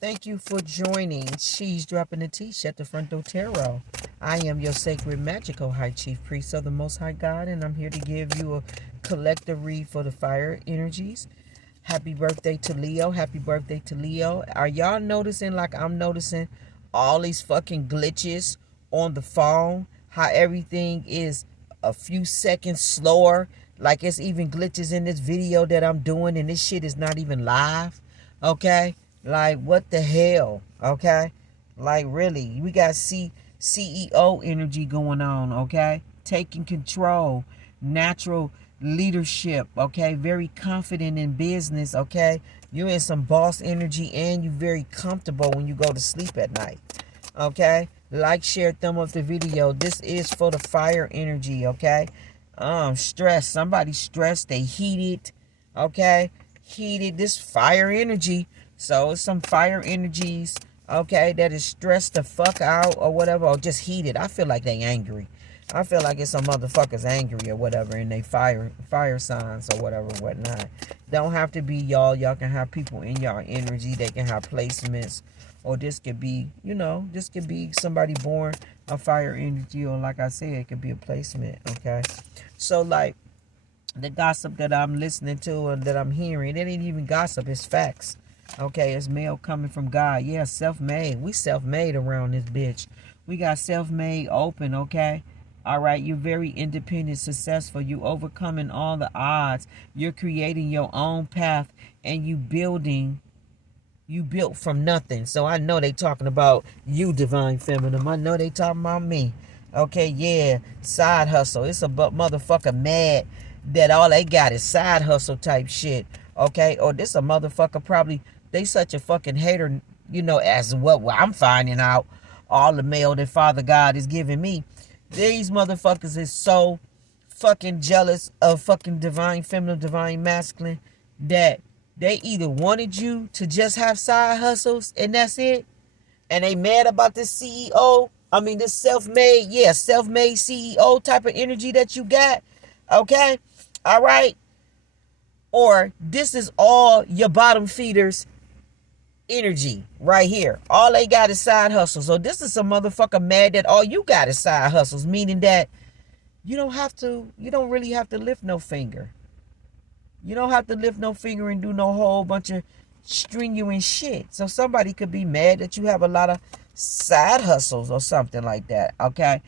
Thank you for joining She's Dropping the Tea at the Front Door Tarot. I am your sacred, magical High Chief Priest of the Most High God, and I'm here to give you a collective read for the fire energies. Happy birthday to Leo. Happy birthday to Leo. Are y'all noticing, like I'm noticing, all these fucking glitches on the phone? How everything is a few seconds slower? Like it's even glitches in this video that I'm doing, and this shit is not even live. Okay? Like, what the hell? Okay? Like, really. We got CEO energy going on, okay? Taking control. Natural leadership, okay? Very confident in business, okay? You're in some boss energy, and you're very comfortable when you go to sleep at night, okay? Like, share, thumb up the video. This is for the fire energy, okay? Stress. Somebody's stressed. They heated, okay? Heated. This fire energy. So it's some fire energies, okay, that is stressed the fuck out or whatever, or just heated. I feel like they angry. I feel like it's some motherfuckers angry or whatever, and they fire signs or whatever, whatnot. Don't have to be y'all. Y'all can have people in y'all energy. They can have placements, or this could be, this could be somebody born a fire energy, or like I said, it could be a placement, okay? So, like, the gossip that I'm listening to and that I'm hearing, it ain't even gossip, it's facts. Okay, it's mail coming from God. Yeah, self-made. We self-made around this bitch. We got self-made open, okay? All right, you're very independent, successful. You overcoming all the odds. You're creating your own path, and you built from nothing. So I know they talking about you, Divine Feminine. I know they talking about me. Okay, yeah, side hustle. It's a motherfucker mad that all they got is side hustle type shit. Okay, or this a motherfucker probably, they such a fucking hater, as what I'm finding out, all the mail that Father God is giving me. These motherfuckers is so fucking jealous of fucking Divine Feminine, Divine Masculine, that they either wanted you to just have side hustles and that's it, and they mad about this this self-made CEO type of energy that you got, okay? All right? Or this is all your bottom feeders energy right here. All they got is side hustles. So this is some motherfucker mad that all you got is side hustles, meaning that you don't really have to lift no finger. You don't have to lift no finger and do no whole bunch of strenuous shit. So somebody could be mad that you have a lot of side hustles or something like that. Okay.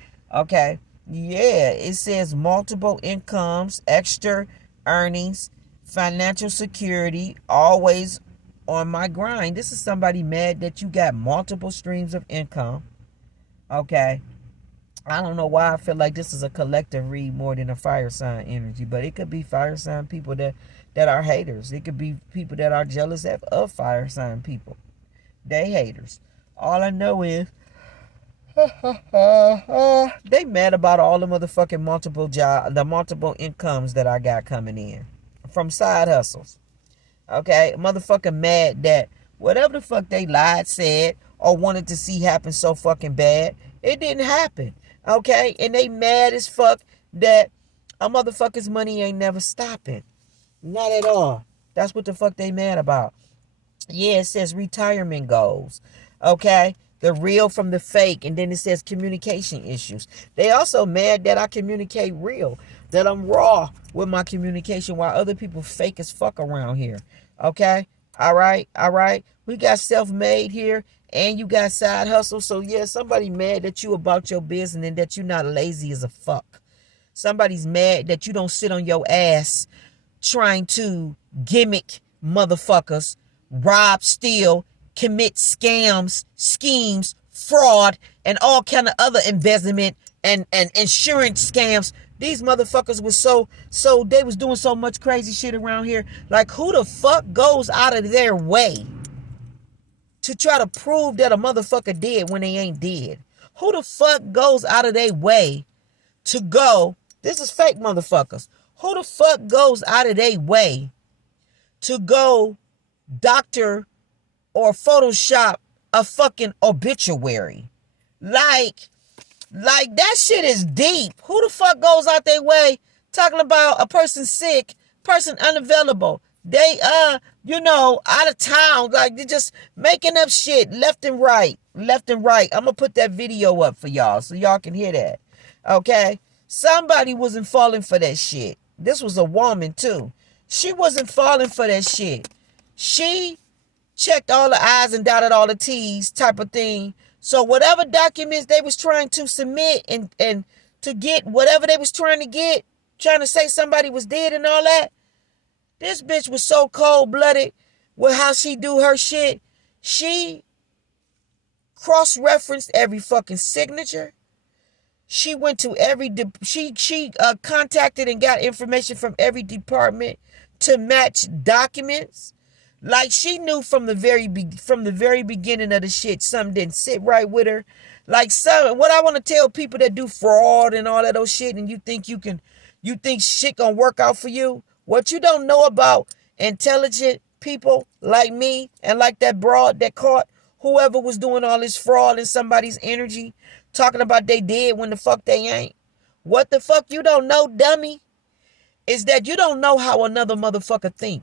Yeah, it says multiple incomes, extra earnings, financial security, always on my grind. This is somebody mad that you got multiple streams of income. Okay. I don't know why I feel like this is a collective read more than a fire sign energy, but it could be fire sign people that are haters. It could be people that are jealous of fire sign people. They haters. All I know is they mad about all the motherfucking multiple incomes that I got coming in from side hustles. Okay, motherfucker mad that whatever the fuck they lied, said, or wanted to see happen so fucking bad, it didn't happen. Okay, and they mad as fuck that a motherfucker's money ain't never stopping. Not at all. That's what the fuck they mad about. Yeah, it says retirement goals. Okay, the real from the fake, and then it says communication issues. They also mad that I communicate real, that I'm raw with my communication, while other people fake as fuck around here. Okay, all right. We got self-made here, and you got side hustle. So yeah, somebody mad that you about your business and that you not lazy as a fuck. Somebody's mad that you don't sit on your ass trying to gimmick motherfuckers, rob, steal, commit scams, schemes, fraud, and all kind of other embezzlement and insurance scams. These motherfuckers was so they was doing so much crazy shit around here. Like, who the fuck goes out of their way to try to prove that a motherfucker did when they ain't dead? Who the fuck goes out of their way to go? This is fake motherfuckers. Who the fuck goes out of their way to go doctor or Photoshop a fucking obituary? Like that shit is deep. Who the fuck goes out their way talking about a person sick, person unavailable? They out of town. Like, they're just making up shit left and right. Left and right. I'm going to put that video up for y'all so y'all can hear that. Okay? Somebody wasn't falling for that shit. This was a woman, too. She wasn't falling for that shit. She checked all the I's and dotted all the T's type of thing. So whatever documents they was trying to submit and to get whatever they was trying to get, trying to say somebody was dead and all that, this bitch was so cold-blooded with how she do her shit. She cross-referenced every fucking signature. She went to every she contacted and got information from every department to match documents. Like, she knew from the very beginning of the shit something didn't sit right with her. Like, what I want to tell people that do fraud and all that old shit, and you think shit gonna work out for you. What you don't know about intelligent people like me and like that broad that caught whoever was doing all this fraud in somebody's energy, talking about they did when the fuck they ain't. What the fuck you don't know, dummy, is that you don't know how another motherfucker think.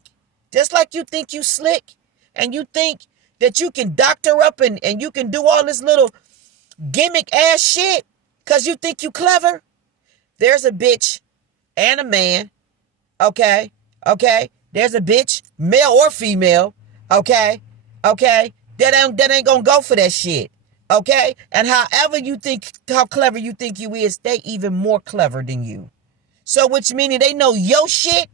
Just like you think you slick and you think that you can doctor up and you can do all this little gimmick ass shit because you think you clever. There's a bitch and a man, okay? There's a bitch, male or female, okay? That ain't gonna go for that shit, okay? And however you think, how clever you think you is, they even more clever than you. So which meaning they know your shit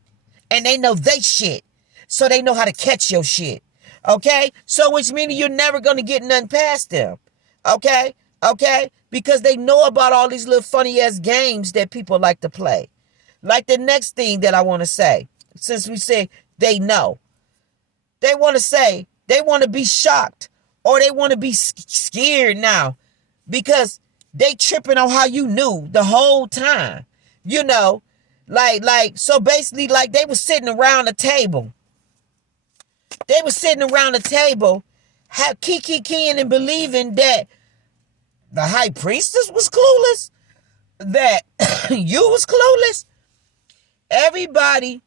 and they know they shit. So they know how to catch your shit. Okay? So which meaning you're never going to get nothing past them. Okay? Because they know about all these little funny ass games that people like to play. Like the next thing that I want to say, since we say they know. They want to say, they want to be shocked or they want to be scared now because they tripping on how you knew the whole time. So basically, like, they were sitting around a table. They were sitting around a table, keying and believing that the high priestess was clueless, that you was clueless. Everybody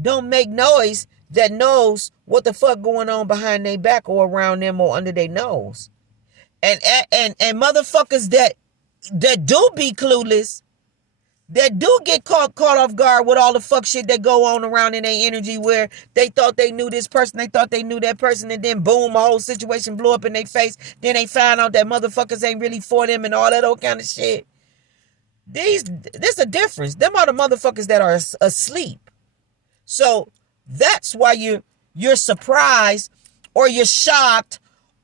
don't make noise that knows what the fuck going on behind their back or around them or under their nose. And motherfuckers that do be clueless, that do get caught off guard with all the fuck shit that go on around in their energy, where they thought they knew this person, they thought they knew that person, and then boom, a whole situation blew up in their face. Then they find out that motherfuckers ain't really for them and all that old kind of shit. There's a difference. Them are the motherfuckers that are asleep. So that's why you're surprised or you're shocked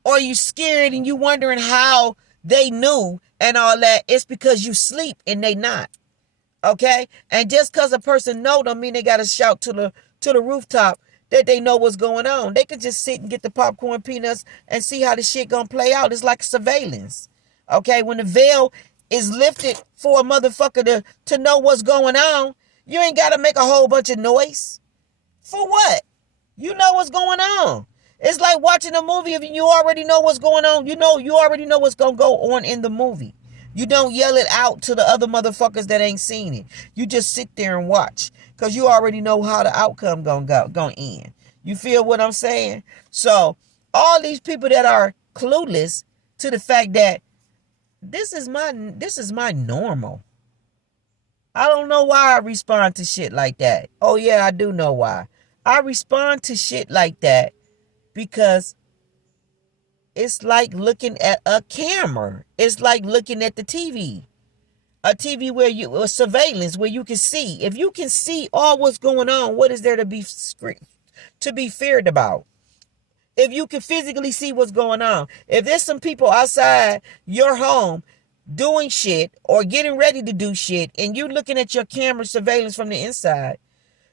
or you scared and you wondering how they knew and all that. It's because you sleep and they not. Okay? And just because a person know don't mean they got to shout to the rooftop that they know what's going on. They could just sit and get the popcorn peanuts and see how the shit gonna play out. It's like surveillance. Okay? When the veil is lifted for a motherfucker to know what's going on, you ain't got to make a whole bunch of noise. For what? You know what's going on. It's like watching a movie. If you already know what's going on, you already know what's going to go on in the movie. You don't yell it out to the other motherfuckers that ain't seen it. You just sit there and watch because you already know how the outcome gonna end. You feel what I'm saying? So all these people that are clueless to the fact that this is my normal. I don't know why I respond to shit like that. Oh yeah, I do know why. I respond to shit like that because it's like looking at a camera. It's like looking at the TV. A TV a surveillance where you can see. If you can see all what's going on, what is there to be feared about? If you can physically see what's going on. If there's some people outside your home doing shit or getting ready to do shit and you looking at your camera surveillance from the inside,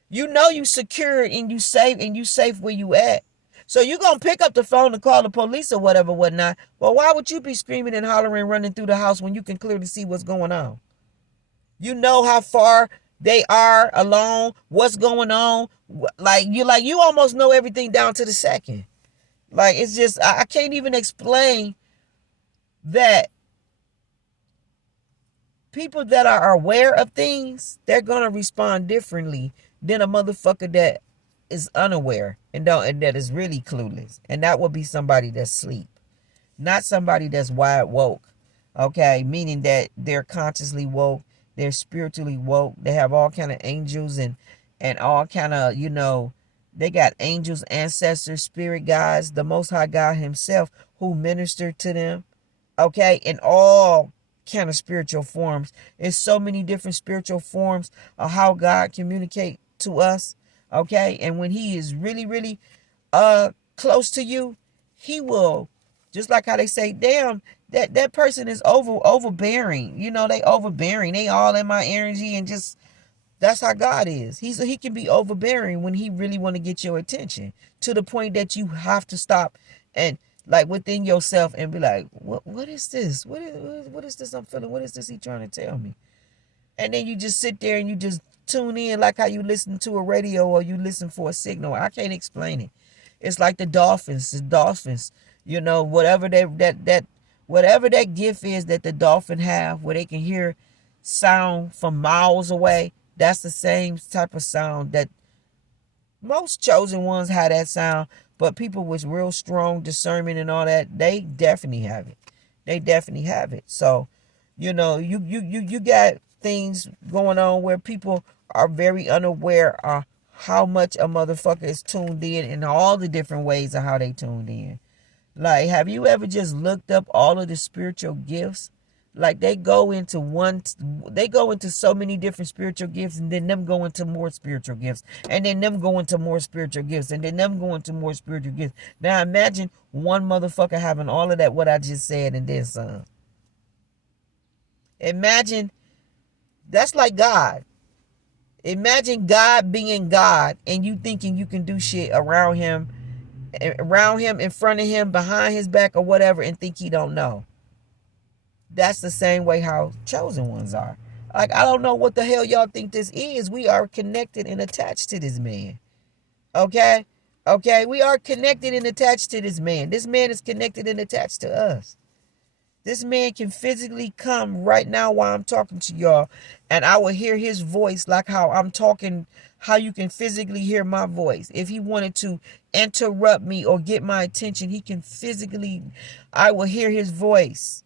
you know you secure and you safe where you at. So you're going to pick up the phone and call the police or whatnot. Well, why would you be screaming and hollering, running through the house when you can clearly see what's going on? You know how far they are along, what's going on. You almost know everything down to the second. Like, it's just, I can't even explain that people that are aware of things, they're going to respond differently than a motherfucker that is unaware and that is really clueless. And that would be somebody that's asleep, not somebody that's wide woke. Okay, meaning that they're consciously woke, they're spiritually woke, they have all kind of angels and all kind of, they got angels, ancestors, spirit guides, the Most High God Himself who ministered to them. Okay, in all kind of spiritual forms. There's so many different spiritual forms of how God communicate to us. Okay, and when He is really, really close to you, He will, just like how they say, damn, that person is overbearing. They overbearing. They all in my energy, and just, that's how God is. He can be overbearing when He really want to get your attention, to the point that you have to stop and, like, within yourself and be like, what is this? What is this I'm feeling? What is this He trying to tell me? And then you just sit there and you just tune in, like how you listen to a radio or you listen for a signal. I can't explain it. It's like the dolphins. The dolphins, whatever whatever that gift is that the dolphin have, where they can hear sound from miles away. That's the same type of sound that most chosen ones have, that sound. But people with real strong discernment and all that, they definitely have it. They definitely have it. So, you got things going on where people are very unaware of how much a motherfucker is tuned in and all the different ways of how they tuned in. Like, have you ever just looked up all of the spiritual gifts? Like, they go into so many different spiritual gifts, and then them go into more spiritual gifts, and then them go into more spiritual gifts, and then them go into more spiritual gifts. Now imagine one motherfucker having all of that, what I just said, and then some. Imagine, that's like God. Imagine God being God, and you thinking you can do shit around him, in front of him, behind his back, or whatever, and think he don't know. That's the same way how chosen ones are. Like, I don't know what the hell y'all think this is. We are connected and attached to this man. Okay? Okay? We are connected and attached to this man. This man is connected and attached to us. This man can physically come right now while I'm talking to y'all, and I will hear his voice like how I'm talking, how you can physically hear my voice. If he wanted to interrupt me or get my attention, he can physically, I will hear his voice.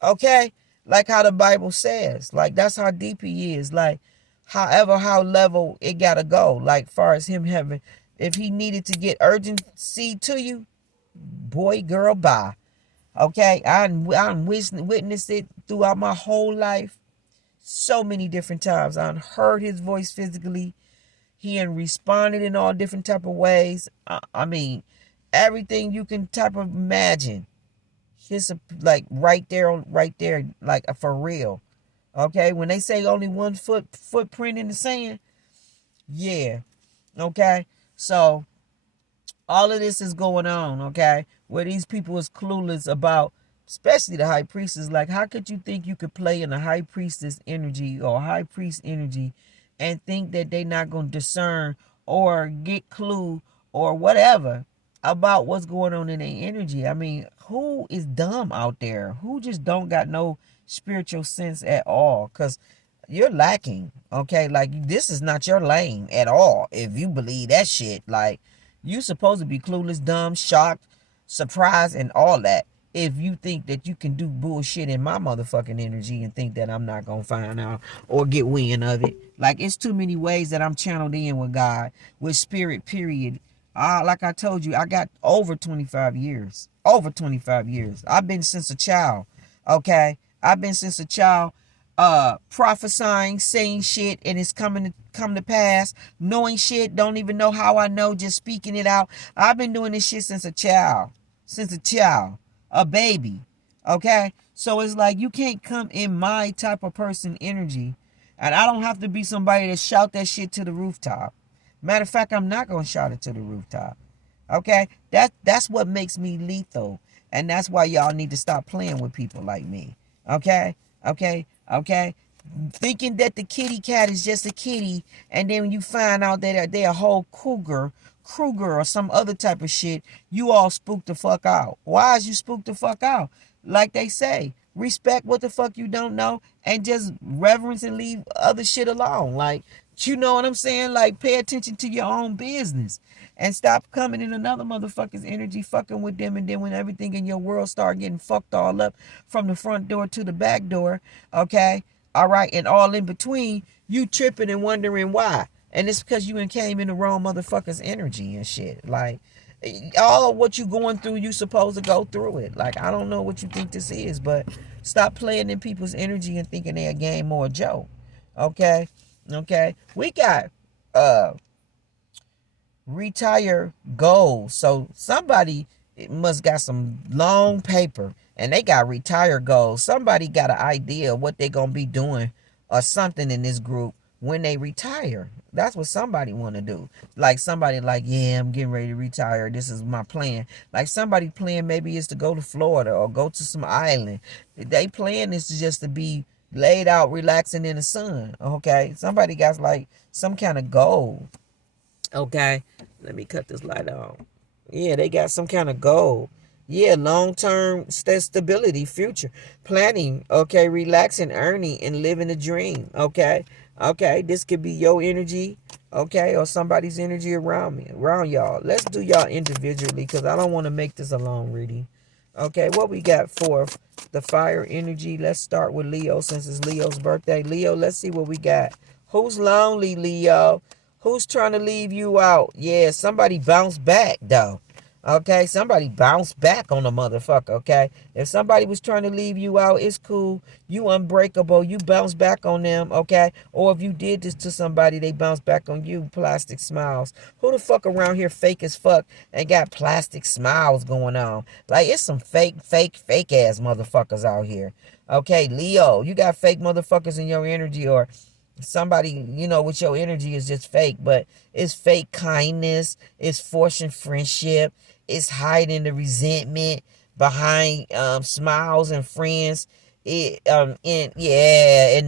Okay? Like how the Bible says. Like, that's how deep he is. Like, how level it gotta go. Like, far as him having, if he needed to get urgency to you, boy, girl, bye. Okay? I'm witnessed it throughout my whole life. So many different times. I've heard his voice physically. He had responded in all different type of ways. I mean, everything you can type of imagine. It's like right there, like for real. Okay, when they say only one footprint in the sand, yeah. Okay, so all of this is going on. Okay, where these people is clueless about, especially the high priestess. Like, how could you think you could play in a high priestess energy or high priest energy and think that they not gonna discern or get clue or whatever about what's going on in their energy? I mean, who is dumb out there? Who just don't got no spiritual sense at all? Because you're lacking, okay? Like, this is not your lane at all. If you believe that shit, like, you supposed to be clueless, dumb, shocked, surprised, and all that. If you think that you can do bullshit in my motherfucking energy and think that I'm not going to find out or get wind of it. Like, it's too many ways that I'm channeled in with God, with spirit, period. Like I told you, I got over 25 years. Over 25 years. I've been since a child. Okay? I've been since a child prophesying, saying shit, and it's come to pass. Knowing shit, don't even know how I know, just speaking it out. I've been doing this shit since a child. Since a child. A baby. Okay? So it's like, you can't come in my type of person energy. And I don't have to be somebody to shout that shit to the rooftop. Matter of fact, I'm not going to shout it to the rooftop. Okay? That's what makes me lethal. And that's why y'all need to stop playing with people like me. Okay? Okay? Okay? Thinking that the kitty cat is just a kitty, and then when you find out that they're a whole Kruger or some other type of shit, you all spook the fuck out. Why is you spook the fuck out? Like they say, respect what the fuck you don't know, and just reverence and leave other shit alone. Like, You know what I'm saying? Like, pay attention to your own business and stop coming in another motherfucker's energy, fucking with them. And then when everything in your world start getting fucked all up from the front door to the back door, okay, all right, and all in between, you tripping and wondering why. And it's because you came in the wrong motherfucker's energy and shit. Like, all what you going through, you supposed to go through it. Like, I don't know what you think this is, but stop playing in people's energy and thinking they're a game or a joke. Okay? Okay? We got retire goals. So somebody must got some long paper and they got retire goals. Somebody got an idea of what they're going to be doing or something in this group when they retire. That's what somebody want to do. Like somebody like, yeah, I'm getting ready to retire. This is my plan. Like somebody plan maybe is to go to Florida or go to some island. They plan is just to be laid out, relaxing in the sun. Okay. Somebody got like some kind of goal. Okay. Let me cut this light on. Yeah, they got some kind of goal. Yeah, long-term stability, future planning. Okay, relaxing, earning, and living a dream. Okay. Okay, this could be your energy, okay, or somebody's energy around me, around y'all. Let's do y'all individually because I don't want to make this a long reading. Okay, what we got for the fire energy? Let's start with Leo since it's Leo's birthday. Leo, let's see what we got. Who's lonely, Leo? Who's trying to leave you out? Yeah, somebody bounce back, though. Okay, somebody bounce back on the motherfucker, okay? If somebody was trying to leave you out, it's cool. You unbreakable. You bounce back on them, okay? Or if you did this to somebody, they bounce back on you. Plastic smiles. Who the fuck around here fake as fuck and got plastic smiles going on? Like, it's some fake ass motherfuckers out here. Okay, Leo, you got fake motherfuckers in your energy, or somebody, you know, with your energy is just fake, but it's fake kindness, it's forcing friendship, it's hiding the resentment behind smiles and friends. In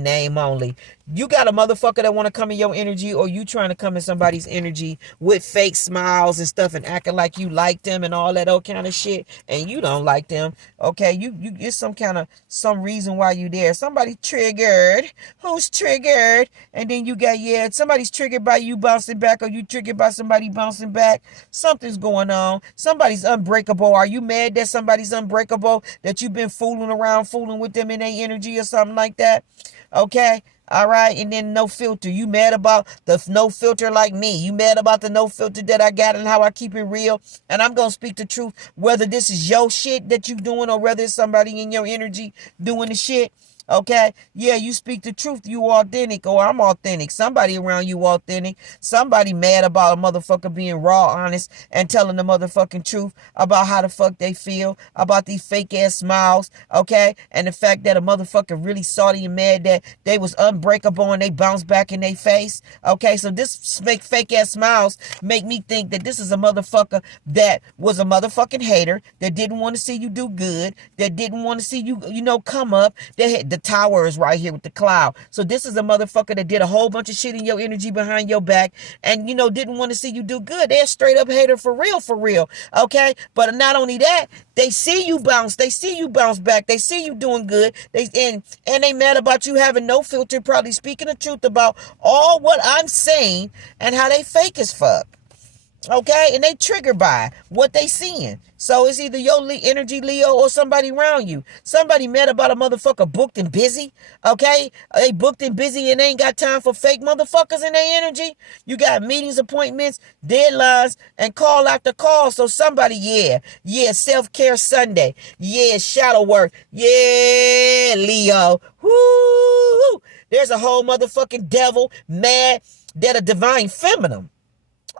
name only. You got a motherfucker that want to come in your energy, or you trying to come in somebody's energy with fake smiles and stuff and acting like you like them and all that old kind of shit, and you don't like them. Okay, you get some reason why you there. Somebody triggered. Who's triggered? And then you got, yeah, somebody's triggered by you bouncing back, or you triggered by somebody bouncing back. Something's going on. Somebody's unbreakable. Are you mad that somebody's unbreakable, that you've been fooling with them in their energy or something like that? Okay. All right. And then no filter. You mad about the no filter like me. You mad about the no filter that I got and how I keep it real. And I'm going to speak the truth, whether this is your shit that you doing or whether it's somebody in your energy doing the shit. Okay, yeah, you speak the truth, you authentic, or I'm authentic. Somebody around you authentic. Somebody mad about a motherfucker being raw, honest, and telling the motherfucking truth about how the fuck they feel, about these fake ass smiles, okay? And the fact that a motherfucker really salty and mad that they was unbreakable and they bounced back in their face, okay? So this fake ass smiles make me think that this is a motherfucker that was a motherfucking hater, that didn't want to see you do good, that didn't want to see you, come up, that had the tower is right here with the cloud. So this is a motherfucker that did a whole bunch of shit in your energy behind your back and, didn't want to see you do good. They're a straight up hater for real. Okay. But not only that, they see you bounce. They see you bounce back. They see you doing good. And they mad about you having no filter, probably speaking the truth about all what I'm saying and how they fake as fuck. Okay, and they triggered by what they seeing. So it's either your energy, Leo, or somebody around you. Somebody mad about a motherfucker booked and busy. Okay, they booked and busy and they ain't got time for fake motherfuckers in their energy. You got meetings, appointments, deadlines, and call after call. So somebody, yeah, self-care Sunday. Yeah, shadow work. Yeah, Leo. Woo! There's a whole motherfucking devil mad that a divine feminine,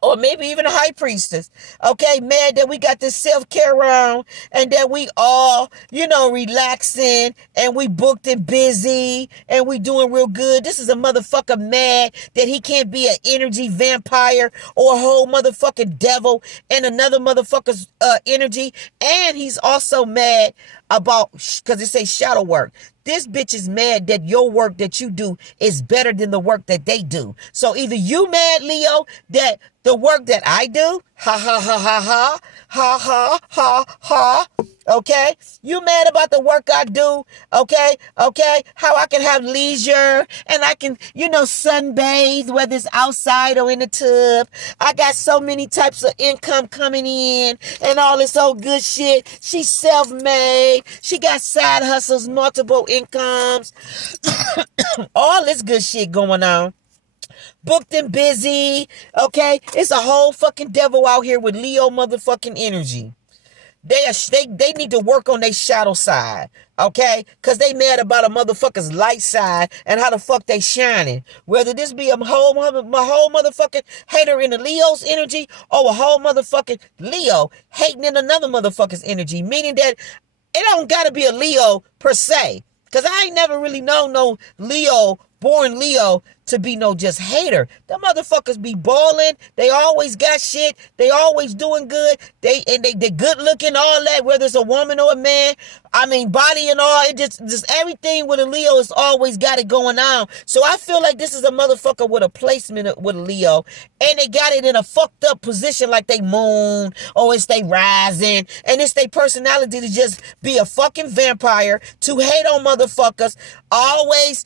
or maybe even a high priestess, okay, mad that we got this self-care round and that we all, relaxing and we booked and busy and we doing real good. This is a motherfucker mad that he can't be an energy vampire or a whole motherfucking devil in another motherfucker's energy. And he's also mad about, because it says shadow work. This bitch is mad that your work that you do is better than the work that they do. So either you mad, Leo, that the work that I do, ha ha ha ha ha, ha ha ha ha, Okay, you mad about the work I do? Okay, how I can have leisure and I can, sunbathe, whether it's outside or in the tub. I got so many types of income coming in and all this old good shit. She's self-made. She got side hustles, multiple incomes, all this good shit going on. Booked and busy. Okay, it's a whole fucking devil out here with Leo motherfucking energy. They need to work on their shadow side, okay? Because they mad about a motherfucker's light side and how the fuck they shining. Whether this be my whole motherfucking hater in the Leo's energy or a whole motherfucking Leo hating in another motherfucker's energy. Meaning that it don't got to be a Leo per se. Because I ain't never really known no Leo, born Leo, to be no just hater. The motherfuckers be balling. They always got shit. They always doing good. They good looking, all that, whether it's a woman or a man. I mean, body and all. It just everything with a Leo is always got it going on. So I feel like this is a motherfucker with a placement with a Leo. And they got it in a fucked up position like they moon or it's they rising. And it's their personality to just be a fucking vampire, to hate on motherfuckers. Always,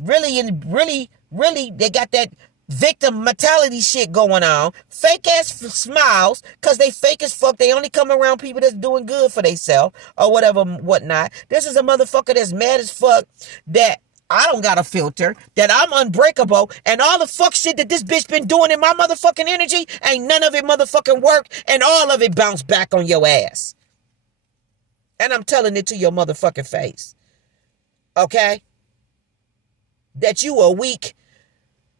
really, they got that victim mentality shit going on. Fake ass smiles, because they fake as fuck. They only come around people that's doing good for themselves or whatever, whatnot. This is a motherfucker that's mad as fuck that I don't got a filter, that I'm unbreakable, and all the fuck shit that this bitch been doing in my motherfucking energy, ain't none of it motherfucking work, and all of it bounce back on your ass. And I'm telling it to your motherfucking face. Okay? That you a weak,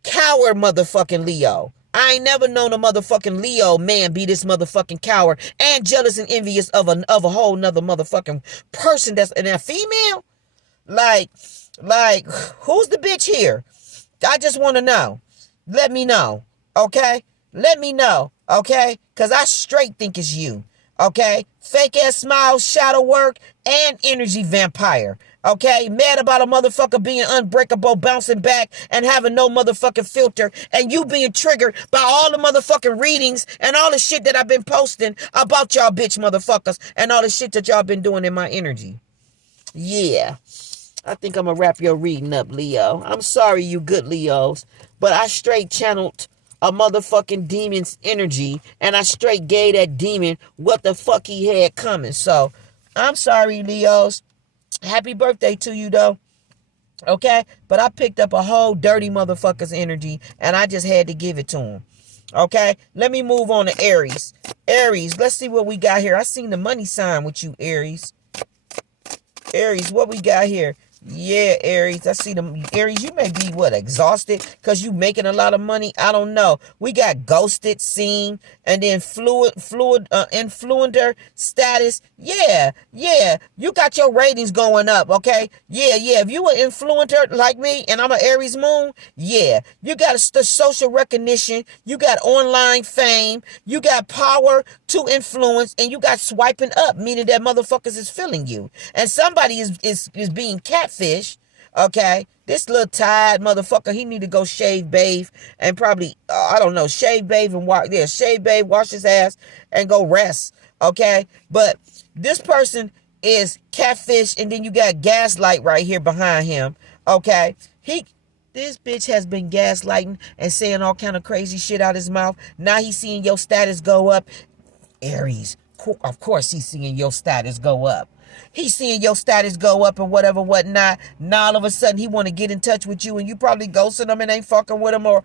coward motherfucking Leo. I ain't never known a motherfucking Leo man be this motherfucking coward and jealous and envious of a whole nother motherfucking person that's a female. Like, who's the bitch here? I just want to know. Let me know, okay? Let me know, okay? Because I straight think it's you, okay? Fake ass smile, shadow work, and energy vampire. Okay, mad about a motherfucker being unbreakable, bouncing back, and having no motherfucking filter, and you being triggered by all the motherfucking readings and all the shit that I've been posting about y'all bitch motherfuckers and all the shit that y'all been doing in my energy. Yeah, I think I'm gonna wrap your reading up, Leo. I'm sorry, you good Leos, but I straight channeled a motherfucking demon's energy, and I straight gave that demon what the fuck he had coming. So, I'm sorry, Leos. Happy birthday to you, though. Okay? But I picked up a whole dirty motherfucker's energy, and I just had to give it to him. Okay? Let me move on to Aries. Aries, let's see what we got here. I seen the money sign with you, Aries. Aries, what we got here? Yeah, Aries, I see them. Aries, you may be, exhausted because you making a lot of money? I don't know. We got ghosted, seen, and then influencer status. Yeah. You got your ratings going up, okay? Yeah. If you an influencer like me and I'm an Aries moon, yeah. You got the social recognition. You got online fame. You got power to influence, and you got swiping up, meaning that motherfuckers is feeling you. And somebody is being catfish, okay? This little tired motherfucker, he need to go shave, bathe, and probably, shave, bathe, and wash his ass, and go rest, okay? But this person is catfish, and then you got gaslight right here behind him, okay? This bitch has been gaslighting and saying all kind of crazy shit out his mouth. Now he's seeing your status go up. Aries, of course he's seeing your status go up. He's seeing your status go up and whatever, whatnot. Now all of a sudden he want to get in touch with you, and you probably ghosting him and ain't fucking with him, or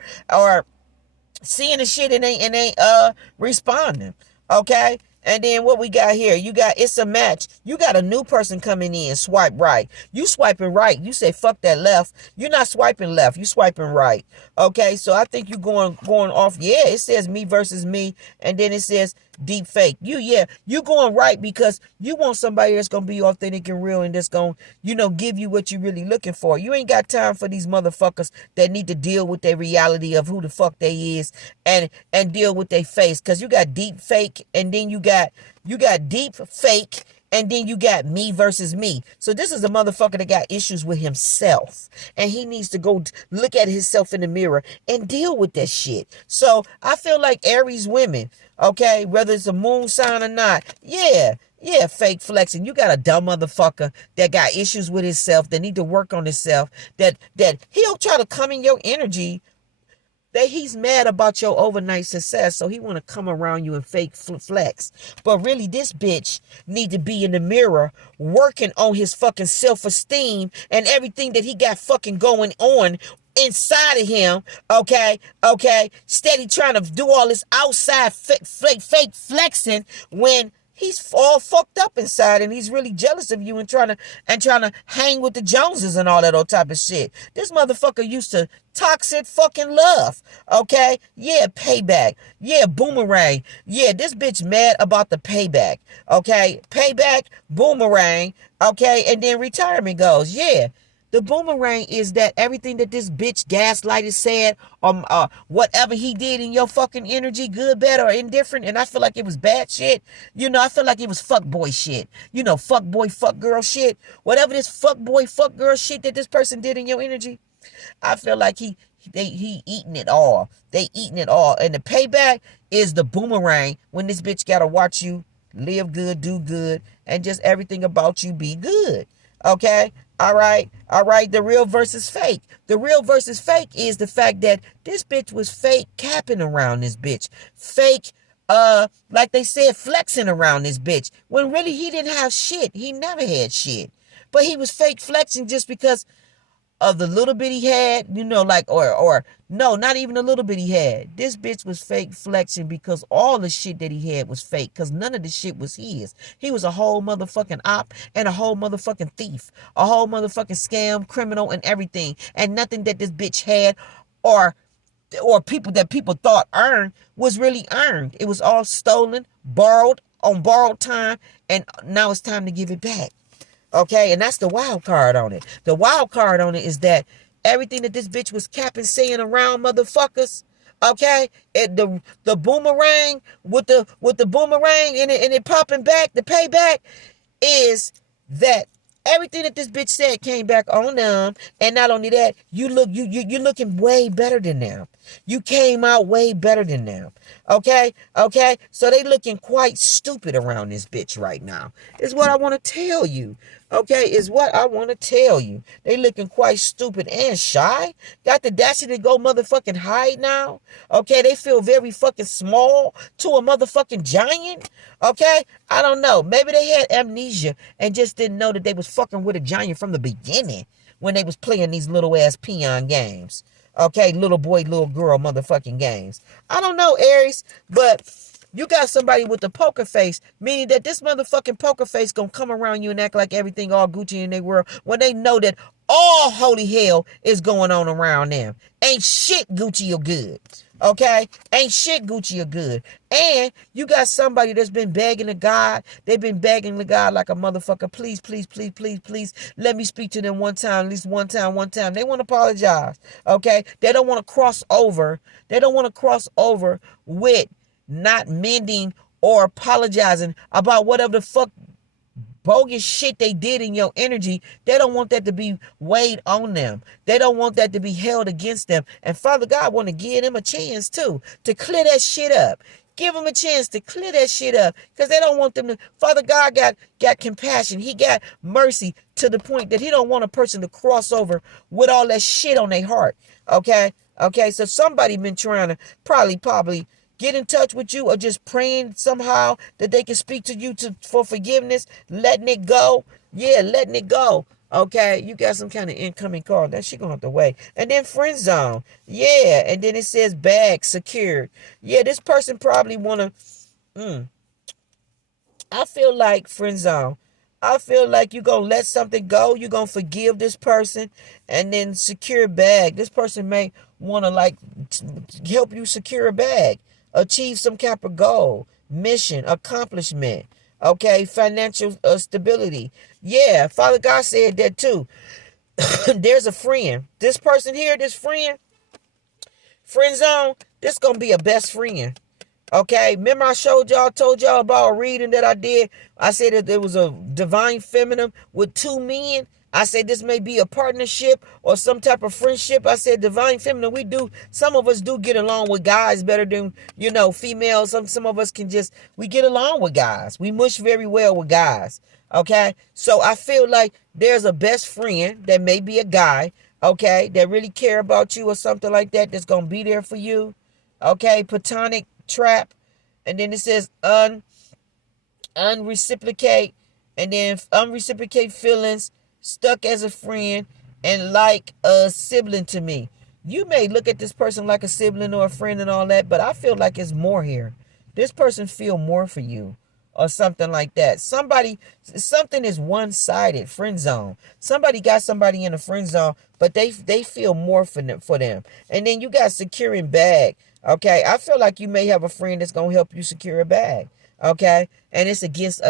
seeing the shit and ain't responding. Okay? And then what we got here? It's a match. You got a new person coming in. Swipe right. You swiping right. You say fuck that left. You're not swiping left. You swiping right. Okay, so I think you going off. Yeah, it says me versus me, and then it says deep fake. You going right because you want somebody that's gonna be authentic and real and that's gonna, give you what you really looking for. You ain't got time for these motherfuckers that need to deal with their reality of who the fuck they is and deal with their face. Cause you got deep fake, and then you got deep fake, And then you got me versus me. So this is a motherfucker that got issues with himself. And he needs to go look at himself in the mirror and deal with that shit. So I feel like Aries women, okay, whether it's a moon sign or not, yeah, fake flexing. You got a dumb motherfucker that got issues with himself, that need to work on himself, that he'll try to come in your energy, that he's mad about your overnight success, so he want to come around you and fake flex. But really, this bitch need to be in the mirror working on his fucking self-esteem and everything that he got fucking going on inside of him, okay? Steady trying to do all this outside fake flexing when he's all fucked up inside and he's really jealous of you and trying to hang with the Joneses and all that old type of shit. This motherfucker used to toxic fucking love. Okay? Yeah, payback. Yeah, boomerang. Yeah, this bitch mad about the payback. Okay? Payback, boomerang. Okay? And then retirement goes. Yeah. The boomerang is that everything that this bitch gaslighted said, whatever he did in your fucking energy, good, bad, or indifferent, and I feel like it was bad shit. I feel like it was fuck boy shit. Fuck boy, fuck girl shit. Whatever this fuck boy, fuck girl shit that this person did in your energy, I feel like he eating it all. They eating it all. And the payback is the boomerang when this bitch gotta watch you live good, do good, and just everything about you be good. Okay? All right. The real versus fake. The real versus fake is the fact that this bitch was fake capping around this bitch. Fake, like they said, flexing around this bitch. When really he didn't have shit. He never had shit. But he was fake flexing just because of the little bit he had, or no, not even a little bit he had. This bitch was fake flexing because all the shit that he had was fake, because none of the shit was his. He was a whole motherfucking op and a whole motherfucking thief, a whole motherfucking scam, criminal, and everything. And nothing that this bitch had or people that people thought earned was really earned. It was all stolen, borrowed, on borrowed time, and now it's time to give it back. Okay, and that's the wild card on it. The wild card on it is that everything that this bitch was capping saying around motherfuckers, okay, the boomerang with the boomerang and it popping back, the payback is that everything that this bitch said came back on them. And not only that, you're looking way better than them. You came out way better than them. Okay? So they looking quite stupid around this bitch right now. Is what I want to tell you. Okay? Is what I want to tell you. They looking quite stupid and shy. Got the audacity to go motherfucking hide now. Okay? They feel very fucking small to a motherfucking giant. Okay? I don't know. Maybe they had amnesia and just didn't know that they was fucking with a giant from the beginning when they was playing these little ass peon games. Okay, little boy, little girl motherfucking games. I don't know, Aries, but you got somebody with the poker face, meaning that this motherfucking poker face gonna come around you and act like everything all Gucci in their world when they know that all holy hell is going on around them. Ain't shit Gucci or good. Okay? Ain't shit Gucci or good. And you got somebody that's been begging to God. They've been begging to God like a motherfucker. Please, please, please, please, please. Let me speak to them one time. At least one time. They want to apologize. Okay? They don't want to cross over. They don't want to cross over with not mending or apologizing about whatever the fuck bogus shit they did in your energy. They don't want that to be weighed on them. They don't want that to be held against them. And Father God want to give them a chance too to clear that shit up. Give them a chance to clear that shit up, because they don't want them to. Father God got compassion. He got mercy to the point that he don't want a person to cross over with all that shit on their heart. Okay? So somebody been trying to probably get in touch with you, or just praying somehow that they can speak to you for forgiveness, letting it go. Yeah, letting it go. Okay, you got some kind of incoming call. That shit gonna have to wait. And then friend zone. Yeah, and then it says bag secured. Yeah, this person probably wanna. I feel like friend zone. I feel like you're going to let something go. You're going to forgive this person and then secure a bag. This person may want to help you secure a bag, achieve some kind of goal, mission, accomplishment, okay, financial stability. Yeah, Father God said that too. There's a friend. This person here, this friend zone, this going to be a best friend. Okay, remember I told y'all about a reading that I did. I said that there was a divine feminine with two men. I said this may be a partnership or some type of friendship. I said divine feminine. Some of us do get along with guys better than, females. Some of us we get along with guys. We mush very well with guys. Okay, so I feel like there's a best friend that may be a guy, okay, that really care about you or something like that, that's gonna be there for you. Okay, platonic trap, and then it says unreciprocate, and then unreciprocate feelings, stuck as a friend, and like a sibling to me. You may look at this person like a sibling or a friend and all that, but I feel like it's more here. This person feel more for you or something like that. Something is one-sided, friend zone. Somebody got somebody in a friend zone, but they feel more for them. And then you got securing bag. Okay, I feel like you may have a friend that's gonna help you secure a bag. Okay, and it's against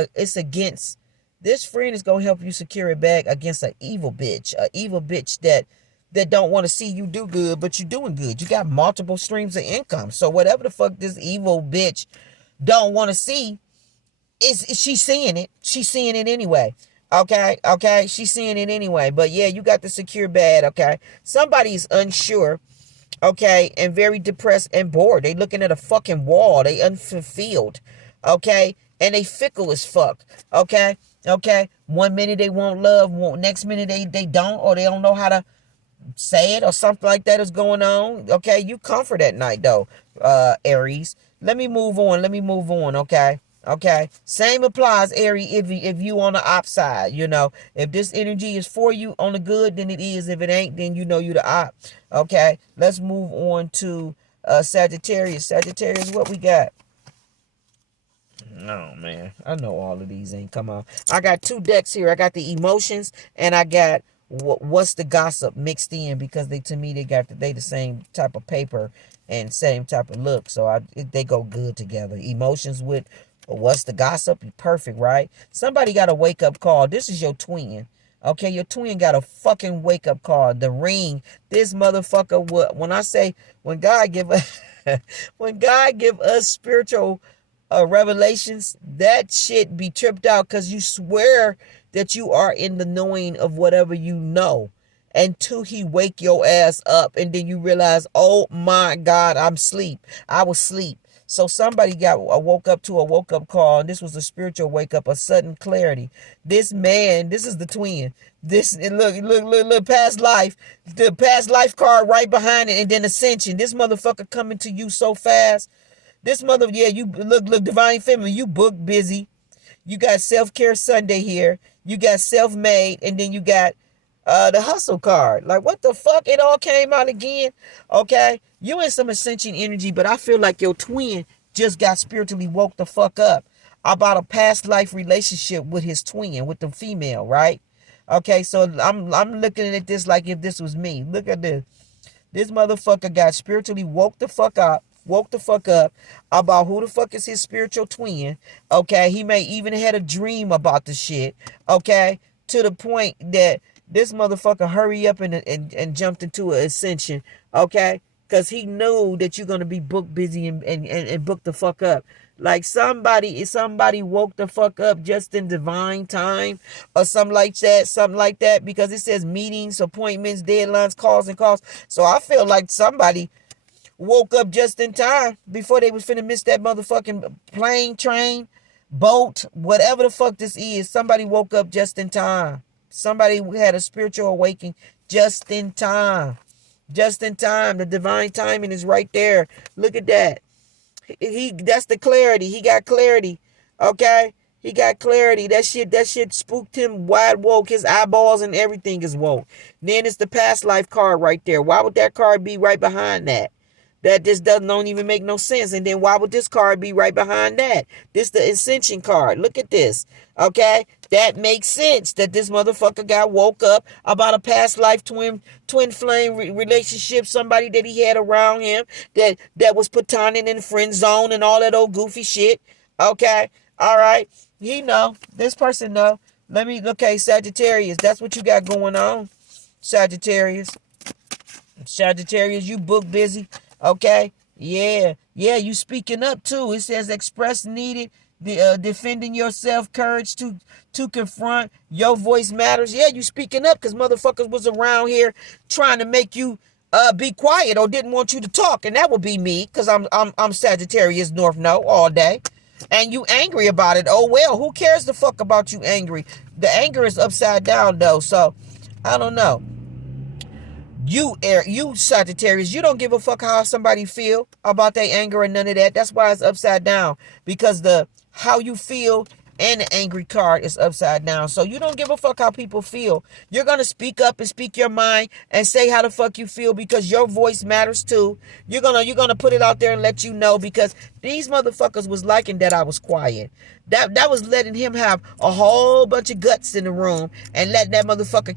this friend is gonna help you secure a bag against an evil bitch that don't want to see you do good, but you're doing good. You got multiple streams of income. So whatever the fuck this evil bitch don't want to see, she's seeing it. She's seeing it anyway. Okay. She's seeing it anyway. But yeah, you got the secure bag. Okay. Somebody's unsure. Okay. And very depressed and bored. They looking at a fucking wall. They unfulfilled. Okay. And they fickle as fuck. Okay. Okay. 1 minute they want love. Next minute they don't, or they don't know how to say it, or something like that is going on. Okay. You comfort at night though, Aries. Let me move on. Okay. Okay. Same applies, Aries, if you on the op side, If this energy is for you on the good, then it is. If it ain't, then you the op. Okay. Let's move on to Sagittarius. Sagittarius, what we got? No, man. I know all of these ain't come on. I got two decks here. I got the emotions, and I got what's the gossip mixed in, because they the same type of paper and same type of look. So they go good together. Emotions with what's the gossip? Perfect, right? Somebody got a wake-up call. This is your twin. Okay, your twin got a fucking wake-up call. The ring. This motherfucker, when God give us when God give us spiritual revelations, that shit be tripped out, because you swear that you are in the knowing of whatever you know, until he wake your ass up, and then you realize, oh my God, I was asleep. So somebody woke up to a woke-up call, and this was a spiritual wake-up, a sudden clarity. This is the twin. Look, past life. The past life card right behind it, and then ascension. This motherfucker coming to you so fast. You look, divine feminine, you book busy. You got self-care Sunday here. You got self-made, and then you got the hustle card. Like, what the fuck? It all came out again. Okay. You in some ascension energy, but I feel like your twin just got spiritually woke the fuck up about a past life relationship with his twin, with the female, right? Okay, so I'm looking at this like if this was me. Look at this. This motherfucker got spiritually woke the fuck up about who the fuck is his spiritual twin. Okay, he may even had a dream about the shit. Okay, to the point that this motherfucker hurry up and jumped into an ascension. Okay, because he knew that you're gonna be book busy and book the fuck up. Like somebody woke the fuck up just in divine time or something like that, because it says meetings, appointments, deadlines, calls. So I feel like somebody woke up just in time before they was finna miss that motherfucking plane, train, boat, whatever the fuck this is. Somebody woke up just in time. Somebody had a spiritual awakening just in time. Just in time. The divine timing is right there. Look at that. That's the clarity. He got clarity. Okay? He got clarity. That shit spooked him wide woke. His eyeballs and everything is woke. Then it's the past life card right there. Why would that card be right behind that? That just don't even make no sense. And then why would this card be right behind that? This the ascension card. Look at this. Okay? That makes sense that this motherfucker got woke up about a past life twin flame relationship, somebody that he had around him that was platonic in friend zone and all that old goofy shit. Okay? All right. He know. This person know. Okay, Sagittarius, that's what you got going on. Sagittarius, you book busy. Okay? Yeah. Yeah, you speaking up too. It says express needed, defending yourself, courage to confront. Your voice matters. Yeah, you speaking up because motherfuckers was around here trying to make you be quiet or didn't want you to talk, and that would be me because I'm Sagittarius North Node all day. And you angry about it. Oh well, who cares the fuck about you angry? The anger is upside down though, so I don't know. You Sagittarius, you don't give a fuck how somebody feel about their anger and none of that. That's why it's upside down, because the how you feel and the angry card is upside down. So you don't give a fuck how people feel. You're gonna speak up and speak your mind and say how the fuck you feel, because your voice matters too. You're gonna put it out there and let you know, because these motherfuckers was liking that I was quiet. That was letting him have a whole bunch of guts in the room and let that motherfucker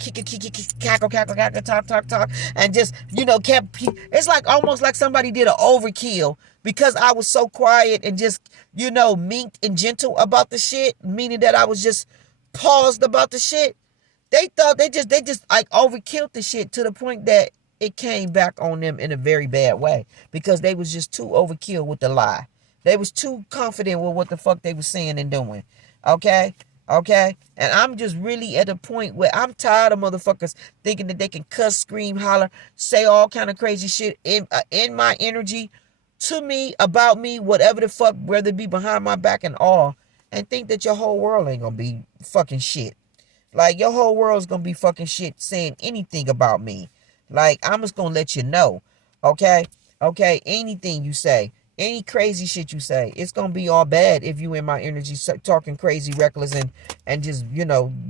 cackle, talk, and just, kept. It's like almost like somebody did an overkill because I was so quiet and just, meek and gentle about the shit, meaning that I was just paused about the shit. They thought they just like overkilled the shit to the point that it came back on them in a very bad way, because they was just too overkill with the lie. They was too confident with what the fuck they was saying and doing. Okay? Okay? And I'm just really at a point where I'm tired of motherfuckers thinking that they can cuss, scream, holler, say all kind of crazy shit in my energy, to me, about me, whatever the fuck, whether it be behind my back and all, and think that your whole world ain't gonna be fucking shit. Like, your whole world's gonna be fucking shit saying anything about me. Like, I'm just gonna let you know. Okay? Okay? Anything you say, any crazy shit you say, it's gonna be all bad if you in my energy talking crazy, reckless, and just,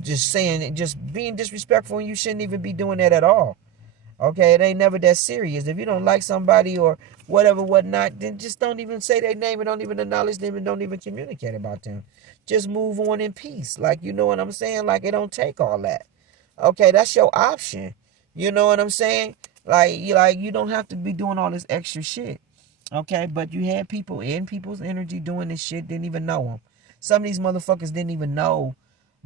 just saying, just being disrespectful, and you shouldn't even be doing that at all. Okay, it ain't never that serious. If you don't like somebody or whatever, whatnot, then just don't even say their name and don't even acknowledge them and don't even communicate about them. Just move on in peace. Like, you know what I'm saying? Like, it don't take all that. Okay, that's your option. You know what I'm saying? You don't have to be doing all this extra shit. Okay, but you had people in people's energy doing this shit, didn't even know them. Some of these motherfuckers didn't even know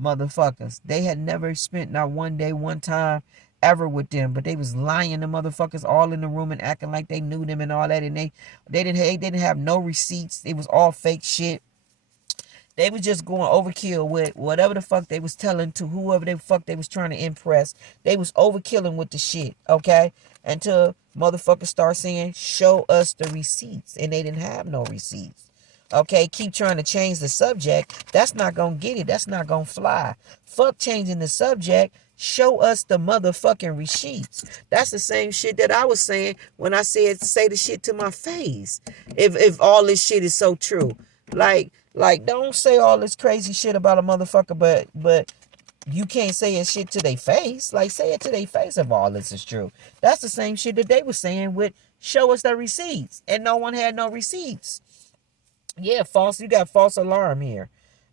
motherfuckers. They had never spent not one day, one time ever with them, but they was lying to motherfuckers all in the room and acting like they knew them and all that, and they didn't have no receipts. It was all fake shit. They was just going overkill with whatever the fuck they was telling to whoever the fuck they was trying to impress. They was overkilling with the shit, okay? Until motherfuckers start saying, show us the receipts. And they didn't have no receipts. Okay, keep trying to change the subject. That's not gonna get it. That's not gonna fly. Fuck changing the subject. Show us the motherfucking receipts. That's the same shit that I was saying when I said say the shit to my face. If all this shit is so true. Like, don't say all this crazy shit about a motherfucker, but you can't say it shit to their face. Like, say it to their face if all this is true. That's the same shit that they were saying with show us the receipts. And no one had no receipts. Yeah, false. You got false alarm here.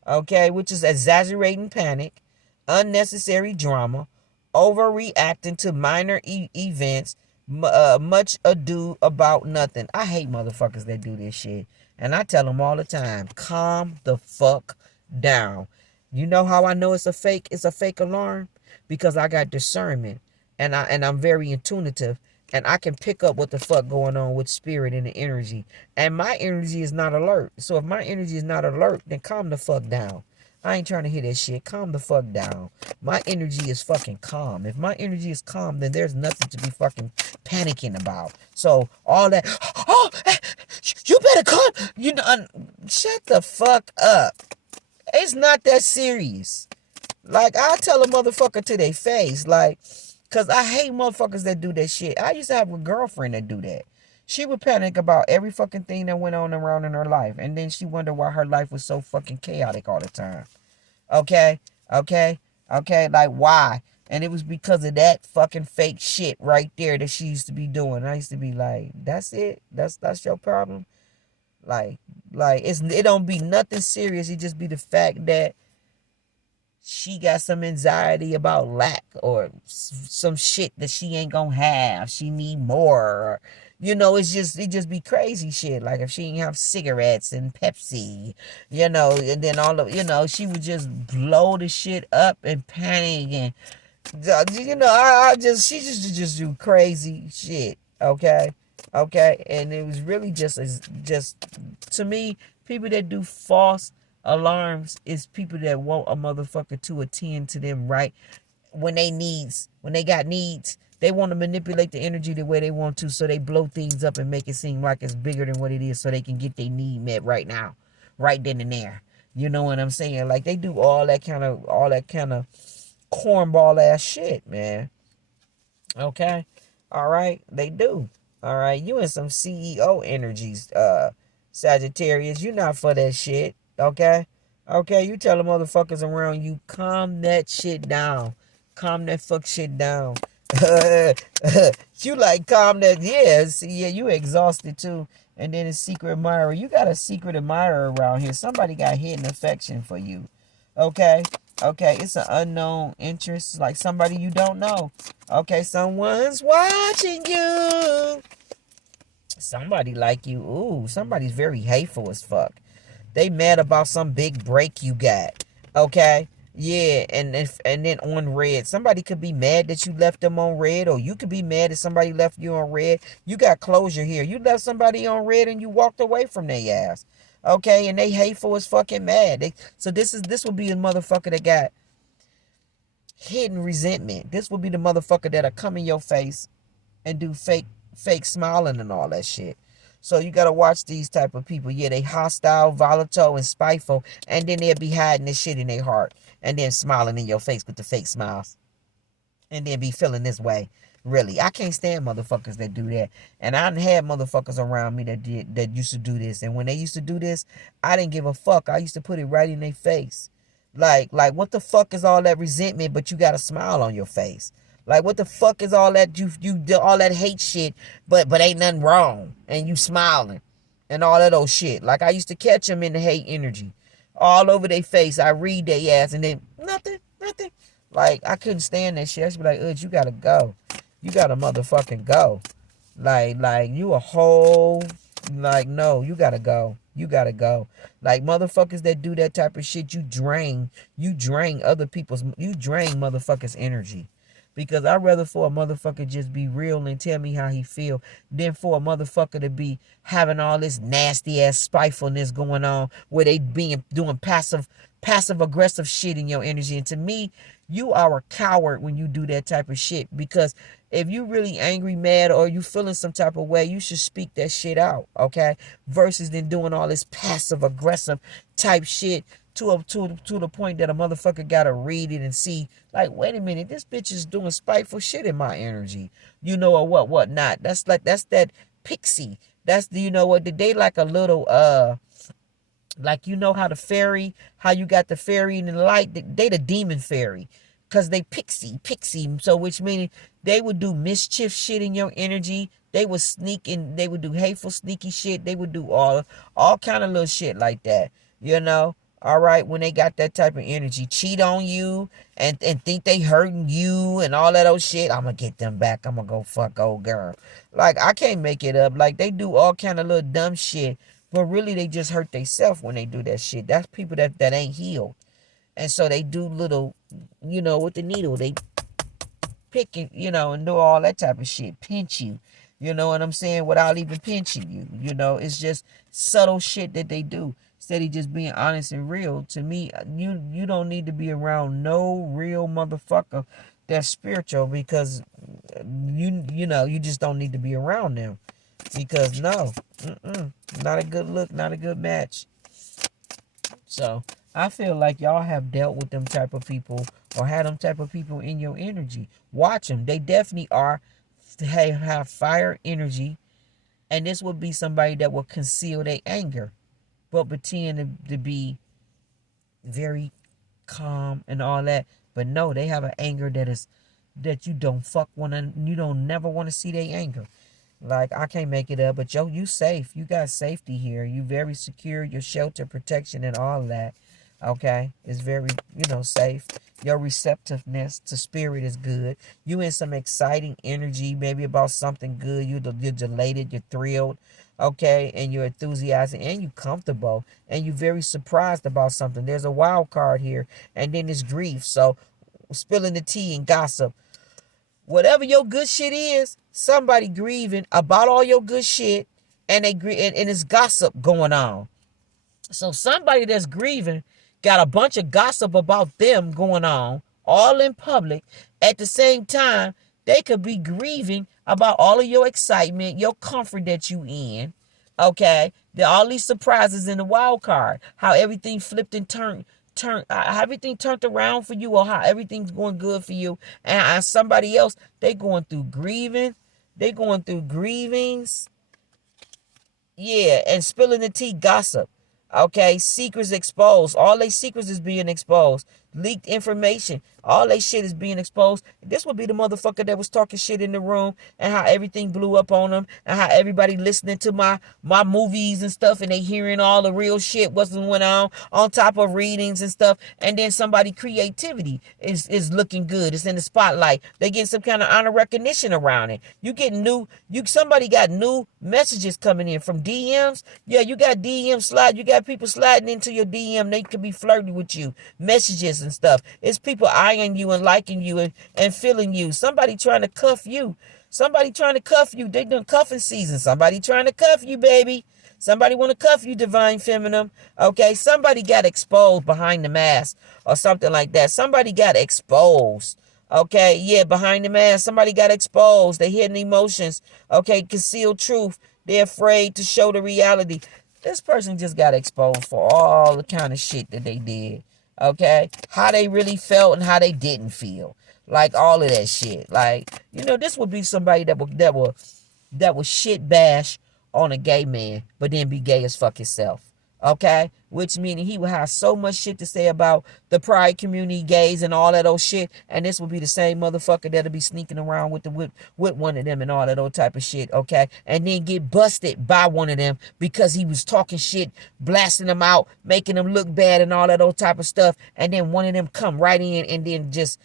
Okay, which is exaggerating panic, unnecessary drama, overreacting to minor events, much ado about nothing. I hate motherfuckers that do this shit. And I tell them all the time, calm the fuck down. You know how I know it's a fake alarm? Because I got discernment, and I'm very intuitive, and I can pick up what the fuck going on with spirit and the energy. And my energy is not alert. So if my energy is not alert, then calm the fuck down. I ain't trying to hear that shit. Calm the fuck down. My energy is fucking calm. If my energy is calm, then there's nothing to be fucking panicking about. So all that, oh, you better calm. Shut the fuck up. It's not that serious. Like, I tell a motherfucker to their face, like, because I hate motherfuckers that do that shit. I used to have a girlfriend that do that. She would panic about every fucking thing that went on around in her life. And then she wondered why her life was so fucking chaotic all the time. Okay? Like, why? And it was because of that fucking fake shit right there that she used to be doing. I used to be like, that's it? That's your problem? Like it don't be nothing serious. It just be the fact that she got some anxiety about lack or some shit that she ain't gonna have. She need more. Or, it just be crazy shit. Like if she ain't have cigarettes and Pepsi, and then all of, she would just blow the shit up and panic and, she just do crazy shit. Okay. Okay, and it was really just to me, people that do false alarms is people that want a motherfucker to attend to them right when they got needs. They want to manipulate the energy the way they want to, so they blow things up and make it seem like it's bigger than what it is, so they can get their need met right now, right then and there. You know what I'm saying? Like, they do all that kind of cornball ass shit, man. Okay. All right. They do. All right. You in some CEO energies, Sagittarius. You not for that shit. Okay. Okay. You tell the motherfuckers around you, calm that shit down. Calm that fuck shit down. You like calm that. Yeah. See, yeah. You exhausted too. And then a secret admirer. You got a secret admirer around here. Somebody got hidden affection for you. Okay. Okay, it's an unknown interest, like somebody you don't know. Okay, someone's watching you. Somebody like you. Ooh, somebody's very hateful as fuck. They mad about some big break you got. Okay? Yeah, and then on red. Somebody could be mad that you left them on red, or you could be mad that somebody left you on red. You got closure here. You left somebody on red and you walked away from their ass. Okay, and they hateful as fucking mad. So this will be a motherfucker that got hidden resentment. This will be the motherfucker that'll come in your face and do fake smiling and all that shit. So you gotta watch these type of people. Yeah, they hostile, volatile, and spiteful, and then they'll be hiding this shit in their heart and then smiling in your face with the fake smiles, and then be feeling this way. Really, I can't stand motherfuckers that do that. And I done had motherfuckers around me that used to do this. And when they used to do this, I didn't give a fuck. I used to put it right in their face. Like what the fuck is all that resentment, but you got a smile on your face? Like, what the fuck is all that you all that hate shit, but ain't nothing wrong, and you smiling and all that old shit. Like, I used to catch them in the hate energy, all over their face. I read their ass, and then nothing. Like, I couldn't stand that shit. I should be like, you gotta go. You gotta motherfucking go. Like you a whole, like, no, you gotta go. You gotta go. Like, motherfuckers that do that type of shit, you drain motherfuckers' energy. Because I'd rather for a motherfucker just be real and tell me how he feel than for a motherfucker to be having all this nasty ass spitefulness going on where they doing passive aggressive shit in your energy. And to me, you are a coward when you do that type of shit. Because if you really angry, mad, or you feeling some type of way, you should speak that shit out, okay? Versus than doing all this passive aggressive type shit to the point that a motherfucker gotta read it and see, like, wait a minute, this bitch is doing spiteful shit in my energy, or what not. That's that pixie. That's the, they like a little like, how the fairy, how you got the fairy in the light, they the demon fairy. Cause they pixie. So which meaning they would do mischief shit in your energy. They would sneak in, they would do hateful, sneaky shit. They would do all kind of little shit like that. All right, when they got that type of energy, cheat on you and think they hurting you and all that old shit. I'm gonna get them back. I'm gonna go fuck old girl. Like, I can't make it up. Like, they do all kind of little dumb shit, but really they just hurt themselves when they do that shit. That's people that ain't healed. And so they do little, with the needle, they pick it, and do all that type of shit. Pinch you. You know what I'm saying? Without even pinching you. It's just subtle shit that they do. Instead of just being honest and real. To me, you don't need to be around no real motherfucker that's spiritual, because you just don't need to be around them. Because no, not a good look, not a good match. So I feel like y'all have dealt with them type of people or had them type of people in your energy. Watch them. They definitely have fire energy. And this would be somebody that will conceal their anger, but pretend to be very calm and all that. But no, they have an anger that you don't never want to see their anger. Like, I can't make it up, but you safe. You got safety here. You very secure. Your shelter, protection, and all that. Okay, it's very, safe. Your receptiveness to spirit is good. You in some exciting energy, maybe about something good. You're elated, you're thrilled, okay, and you're enthusiastic, and you're comfortable, and you're very surprised about something. There's a wild card here, and then there's grief. So, spilling the tea and gossip. Whatever your good shit is, somebody grieving about all your good shit, and and it's gossip going on. So somebody that's grieving got a bunch of gossip about them going on, all in public. At the same time, they could be grieving about all of your excitement, your comfort that you in. Okay, all these surprises in the wild card, how everything flipped and how everything turned around for you, or how everything's going good for you, and somebody else, they going through grieving, they going through grievings, yeah, and spilling the tea, gossip. Okay, secrets exposed. All they secrets is being exposed. Leaked information. All they shit is being exposed. This would be the motherfucker that was talking shit in the room, and how everything blew up on them, and how everybody listening to my movies and stuff, and they hearing all the real shit what's going on top of readings and stuff. And then somebody creativity is looking good. It's in the spotlight. They getting some kind of honor recognition around it. Somebody got new messages coming in from DMs. Yeah, you got DM slide. You got people sliding into your DM. They could be flirting with you. Messages and stuff. It's people eyeing you and liking you and feeling you. Somebody trying to cuff you. Somebody trying to cuff you. They done cuffing season. Somebody trying to cuff you, baby. Somebody want to cuff you, divine feminine. Okay, somebody got exposed behind the mask or something like that. Somebody got exposed. Okay, yeah, behind the mask, somebody got exposed. They hidden emotions. Okay, concealed truth. They're afraid to show the reality. This person just got exposed for all the kind of shit that they did. Okay, how they really felt and how they didn't feel. Like all of that shit. Like, this would be somebody that will shit bash on a gay man, but then be gay as fuck himself. Okay, which meaning he would have so much shit to say about the pride community, gays, and all that old shit, and this would be the same motherfucker that'll be sneaking around with one of them and all that old type of shit. Okay, and then get busted by one of them because he was talking shit, blasting them out, making them look bad, and all that old type of stuff, and then one of them come right in and then just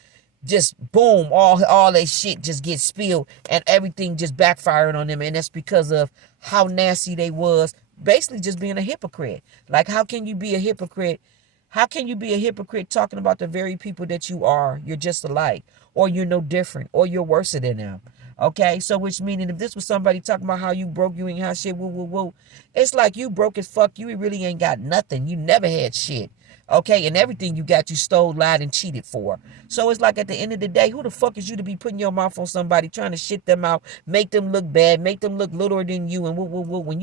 boom, all that shit just gets spilled, and everything just backfired on them, and that's because of how nasty they was. Basically just being a hypocrite. Like, how can you be a hypocrite? How can you be a hypocrite talking about the very people that you are? You're just alike, or you're no different, or you're worse than them. Okay, so which meaning if this was somebody talking about how you broke, you ain't had shit, woo, woo, woo. It's like you broke as fuck. You really ain't got nothing. You never had shit. Okay, and everything you got, you stole, lied, and cheated for. So it's like at the end of the day, who the fuck is you to be putting your mouth on somebody, trying to shit them out, make them look bad, make them look littler than you, and when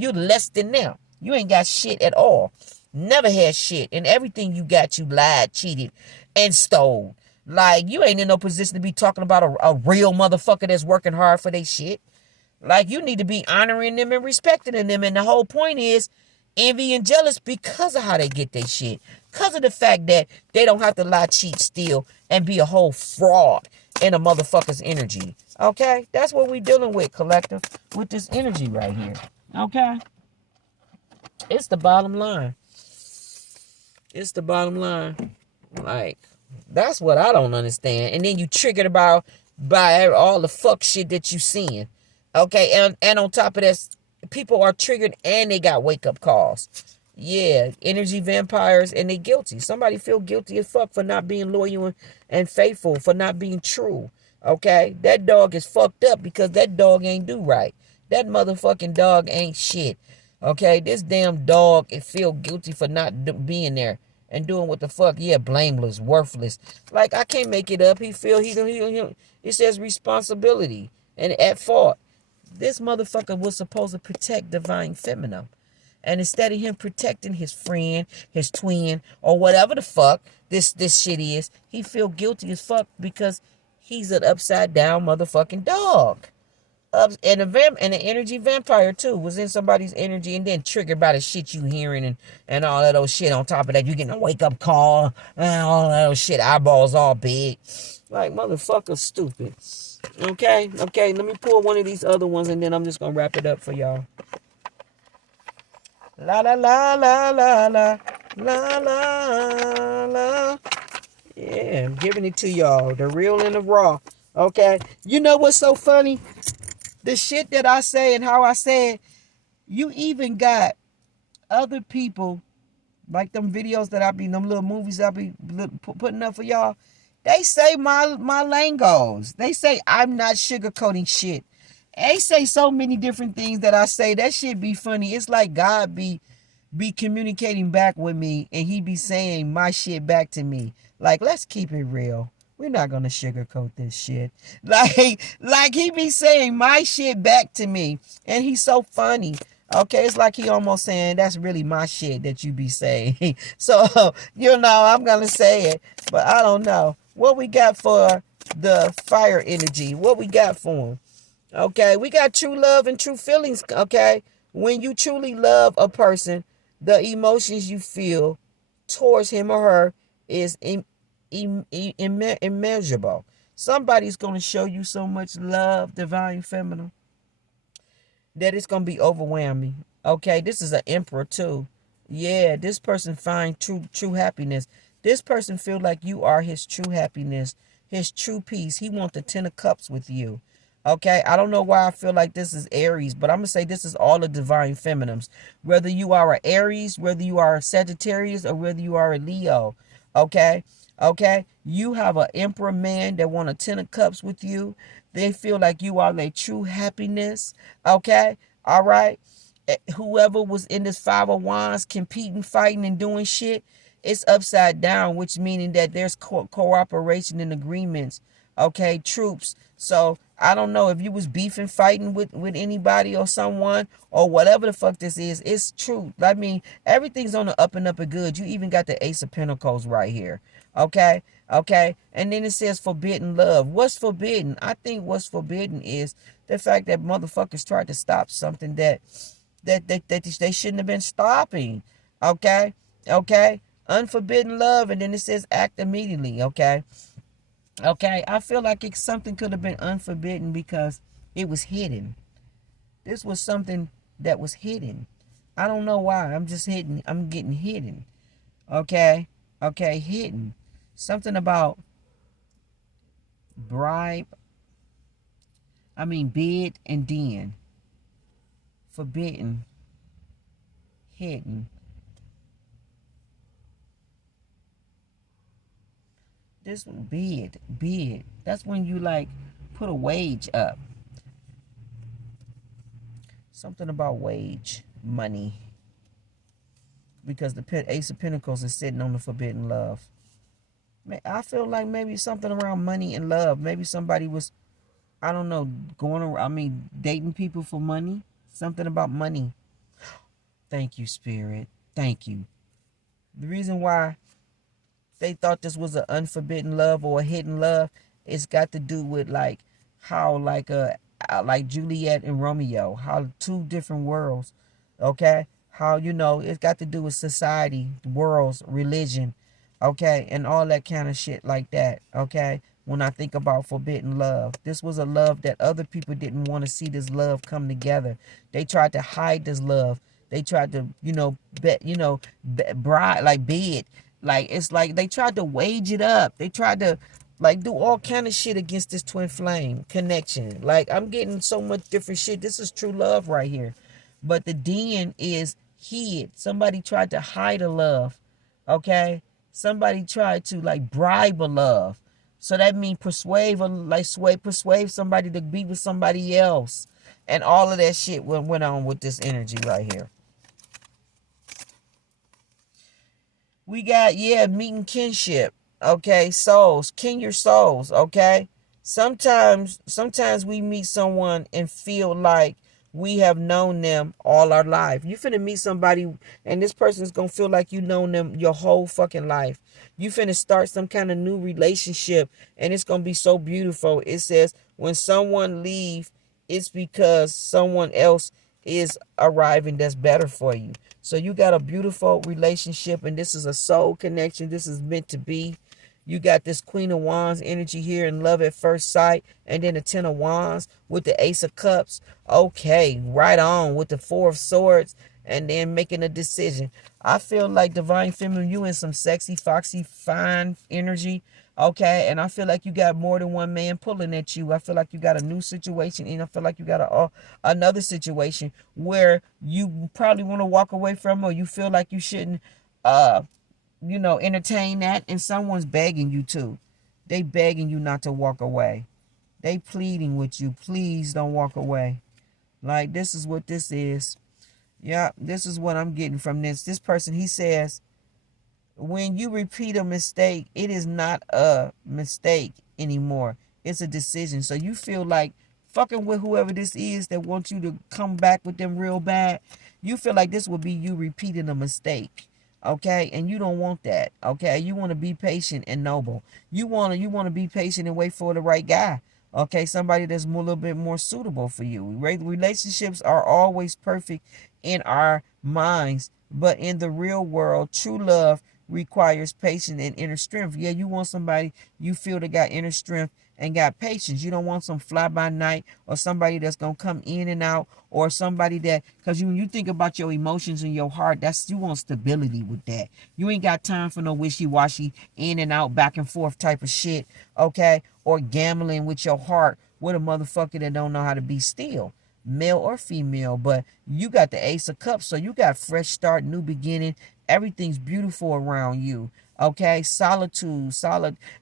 you're less than them. You ain't got shit at all. Never had shit. And everything you got, you lied, cheated, and stole. Like, you ain't in no position to be talking about a real motherfucker that's working hard for their shit. Like, you need to be honoring them and respecting them. And the whole point is envy and jealous because of how they get their shit. Because of the fact that they don't have to lie, cheat, steal, and be a whole fraud in a motherfucker's energy. Okay? That's what we dealing with, collective, with this energy right here. Okay? It's the bottom line. It's the bottom line. Like, that's what I don't understand. And then you triggered by all the fuck shit that you seeing. Okay? And on top of that, people are triggered and they got wake-up calls. Yeah, energy vampires, and they guilty. Somebody feel guilty as fuck for not being loyal and faithful, for not being true. Okay? That dog is fucked up because that dog ain't do right. That motherfucking dog ain't shit. Okay? This damn dog, it feel guilty for not being there and doing what the fuck. Yeah, blameless, worthless. Like, I can't make it up. He feel it says responsibility and at fault. This motherfucker was supposed to protect divine feminine. And instead of him protecting his friend, his twin, or whatever the fuck this shit is, he feel guilty as fuck because he's an upside down motherfucking dog. And an energy vampire too was in somebody's energy and then triggered by the shit you hearing and all that old shit. On top of that, you getting a wake up call and all that old shit, eyeballs all big. Like, motherfucker stupid. Okay, let me pull one of these other ones and then I'm just gonna wrap it up for y'all. La la la la la la la la la. Yeah, I'm giving it to y'all, the real and the raw. Okay, you know what's so funny? The shit that I say and how I say it, you even got other people, like them videos that them little movies I be putting up for y'all. They say my langos. They say I'm not sugarcoating shit. They say so many different things that I say. That shit be funny. It's like God be communicating back with me, and he be saying my shit back to me. Like, let's keep it real. We're not gonna sugarcoat this shit. Like he be saying my shit back to me, and he's so funny. Okay, it's like he almost saying that's really my shit that you be saying. So I'm gonna say it, but I don't know what we got for the fire energy. What we got for him? Okay, we got true love and true feelings. Okay, when you truly love a person, the emotions you feel towards him or her is immeasurable. Somebody's going to show you so much love, divine feminine, that it's going to be overwhelming. Okay, this is an emperor too. Yeah, this person find true happiness. This person feel like you are his true happiness, his true peace. He want the 10 of cups with you. Okay, I don't know why I feel like this is Aries, but I'm going to say this is all the divine feminines. Whether you are an Aries, whether you are a Sagittarius, or whether you are a Leo. Okay, you have an emperor man that want a 10 of cups with you. They feel like you are their true happiness. Okay, all right. Whoever was in this Five of Wands competing, fighting, and doing shit, it's upside down, which meaning that there's cooperation and agreements. Okay, troops. So I don't know if you was beefing, fighting with anybody or someone or whatever the fuck this is. It's true. I mean, everything's on the up and up and good. You even got the Ace of Pentacles right here. Okay, and then it says forbidden love. What's forbidden? I think what's forbidden is the fact that motherfuckers tried to stop something that they shouldn't have been stopping. Okay, unforbidden love, and then it says act immediately. Okay, I feel like something could have been unforbidden because it was hidden. This was something that was hidden. I don't know why. I'm just hidden. I'm getting hidden. Okay, hidden. Something about bribe. I mean bid and den. Forbidden. Hidden. This one, bid. That's when you like put a wage up. Something about wage, money. Because the Ace of Pentacles is sitting on the forbidden love. I feel like maybe something around money and love. Maybe somebody was, I don't know, going around, dating people for money. Something about money. Thank you, Spirit. Thank you. The reason why they thought this was an unforbidden love or a hidden love, it's got to do with like how like Juliet and Romeo, how two different worlds. Okay, how it's got to do with society, worlds, religion. Okay, and all that kind of shit like that. Okay, when I think about forbidden love, this was a love that other people didn't want to see this love come together. They tried to hide this love. They tried to bribe, like bid. Like, it's like they tried to wage it up. They tried to like do all kind of shit against this twin flame connection. Like, I'm getting so much different shit. This is true love right here. But the den is hid. Somebody tried to hide a love. Okay? Somebody tried to like bribe a love. So that means persuade somebody to be with somebody else. And all of that shit went on with this energy right here. We got, meeting kinship. Okay, souls. Kin your souls. Okay. Sometimes we meet someone and feel like we have known them all our life. You finna meet somebody and this person's gonna feel like you known them your whole fucking life. You finna start some kind of new relationship and it's gonna be so beautiful. It says when someone leave, it's because someone else is arriving that's better for you. So you got a beautiful relationship and this is a soul connection. This is meant to be. You got this Queen of Wands energy here and love at first sight. And then the 10 of Wands with the Ace of Cups. Okay, right on with the 4 of Swords. And then making a decision. I feel like Divine Feminine, you in some sexy, foxy, fine energy. Okay, and I feel like you got more than one man pulling at you. I feel like you got a new situation, and I feel like you got another situation where you probably want to walk away from, or you feel like you shouldn't, entertain that, and someone's begging you to. They begging you not to walk away. They pleading with you. Please don't walk away. Like, this is what this is. Yeah, this is what I'm getting from this. This person, he says, when you repeat a mistake, it is not a mistake anymore. It's a decision. So you feel like fucking with whoever this is that wants you to come back with them real bad. You feel like this would be you repeating a mistake. Okay, and you don't want that. Okay, you want to be patient and noble. You want to be patient and wait for the right guy. Okay, somebody that's a little bit more suitable for you. Relationships are always perfect in our minds, but in the real world, true love requires patience and inner strength. Yeah, you want somebody you feel that got inner strength and got patience. You don't want some fly by night or somebody that's gonna come in and out, or somebody that, because when you think about your emotions in your heart, you want stability with that. You ain't got time for no wishy-washy in and out, back and forth type of shit. Okay, or gambling with your heart with a motherfucker that don't know how to be still, male or female. But you got the Ace of Cups, so you got fresh start, new beginning. Everything's beautiful around you. Okay, solitude,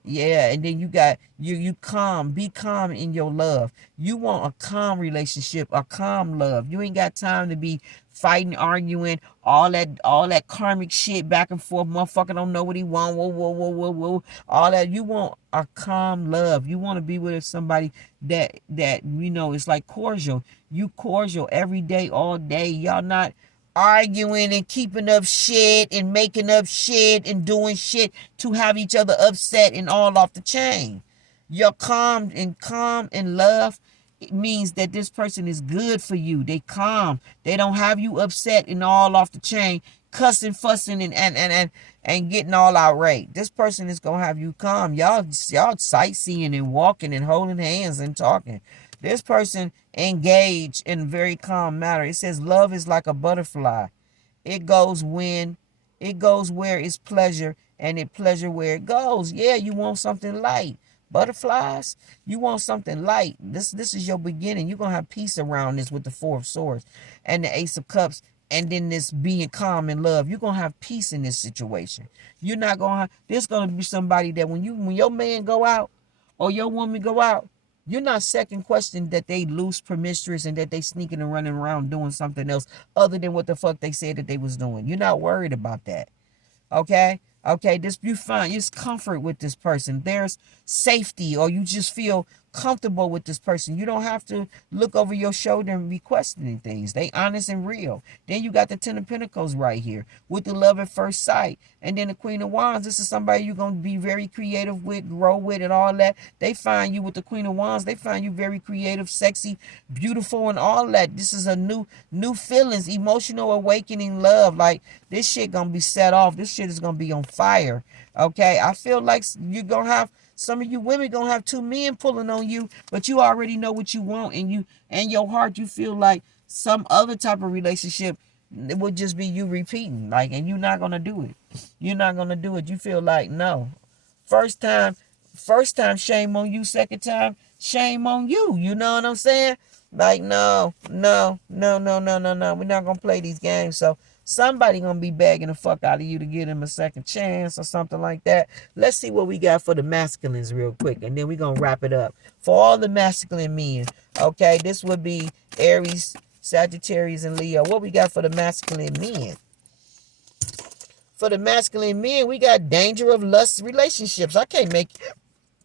yeah. And then you got you calm, be calm in your love. You want a calm relationship, a calm love. You ain't got time to be fighting, arguing, all that karmic shit back and forth. Motherfucker don't know what he want. Whoa, whoa, whoa, whoa, whoa. All that. You want a calm love. You want to be with somebody that it's like cordial. You cordial every day, all day. Y'all not arguing and keeping up shit and making up shit and doing shit to have each other upset and all off the chain. You're calm and love. It means that this person is good for you. They calm. They don't have you upset and all off the chain, cussing, fussing, and getting all outraged. This person is gonna have you calm. Y'all sightseeing and walking and holding hands and talking. This person engaged in a very calm manner. It says love is like a butterfly. It goes where it's pleasure, and it pleasure where it goes. Yeah, you want something light. Butterflies, you want something light. This is your beginning. You're gonna have peace around this with the Four of Swords and the Ace of Cups, and then this being calm in love. You're gonna have peace in this situation. You're not gonna have, there's gonna be somebody that when your man go out or your woman go out, you're not second questioning that they loose, promiscuous, and that they sneaking and running around doing something else other than what the fuck they said that they was doing. You're not worried about that. Okay? Okay, you find it's comfort with this person. There's safety, or you just feel comfortable with this person. You don't have to look over your shoulder and be questioning things. They honest and real. Then you got the Ten of Pentacles right here with the love at first sight. And then the Queen of Wands. This is somebody you're going to be very creative with, grow with, and all that. They find you with the Queen of Wands. They find you very creative, sexy, beautiful, and all that. This is a new feelings, emotional awakening love. Like, this shit going to be set off. This shit is going to be on fire. Okay? I feel like you're going to have, some of you women gonna have two men pulling on you, but you already know what you want, and your heart, you feel like some other type of relationship, it would just be you repeating, like, and you're not gonna do it. You're not gonna do it. You feel like, no. First time, shame on you. Second time, shame on you. You know what I'm saying? Like, no. We're not gonna play these games. So somebody gonna be begging the fuck out of you to give them a second chance or something like that. Let's see what we got for the masculines real quick, and then we're gonna wrap it up. For all the masculine men, okay, this would be Aries, Sagittarius, and Leo. What we got for the masculine men? For the masculine men, we got danger of lust relationships. I can't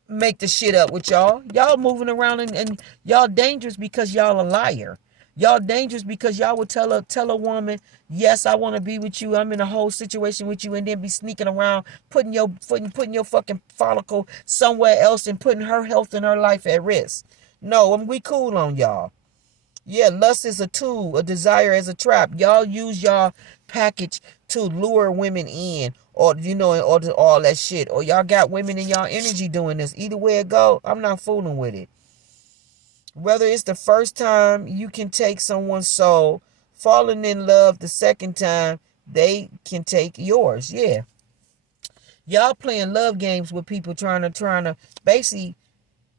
make the shit up with y'all. Y'all moving around and y'all dangerous because y'all a liar. Y'all dangerous because y'all would tell a woman, yes, I want to be with you. I'm in a whole situation with you, and then be sneaking around, putting your fucking follicle somewhere else and putting her health and her life at risk. No, we cool on y'all. Yeah, lust is a tool, a desire as a trap. Y'all use y'all package to lure women in, or or all that shit. Or y'all got women in y'all energy doing this. Either way it go, I'm not fooling with it. Whether it's the first time you can take someone's soul, falling in love the second time, they can take yours. Yeah. Y'all playing love games with people trying to basically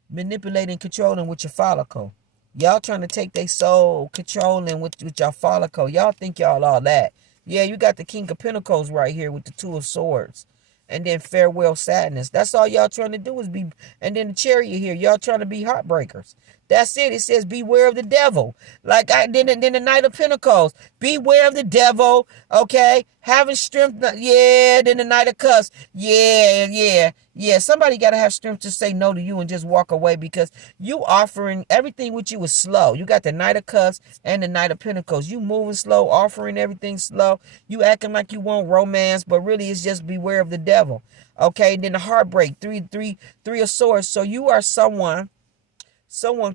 manipulate and control them with your follicle. Y'all trying to take their soul, controlling with your follicle. Y'all think y'all all that. Yeah, you got the King of Pentacles right here with the Two of Swords. And then farewell sadness. That's all y'all trying to do is be. And then the chariot here, y'all trying to be heartbreakers. That's it. It says beware of the devil. Like then the Knight of Pentacles. Beware of the devil. Okay, having strength. Yeah. Then the Knight of Cups. Yeah. Somebody got to have strength to say no to you and just walk away, because you offering everything with you is slow. You got the Knight of Cups and the Knight of Pentacles. You moving slow, offering everything slow. You acting like you want romance, but really it's just beware of the devil. Okay. Then the heartbreak. Three of Swords. So you are someone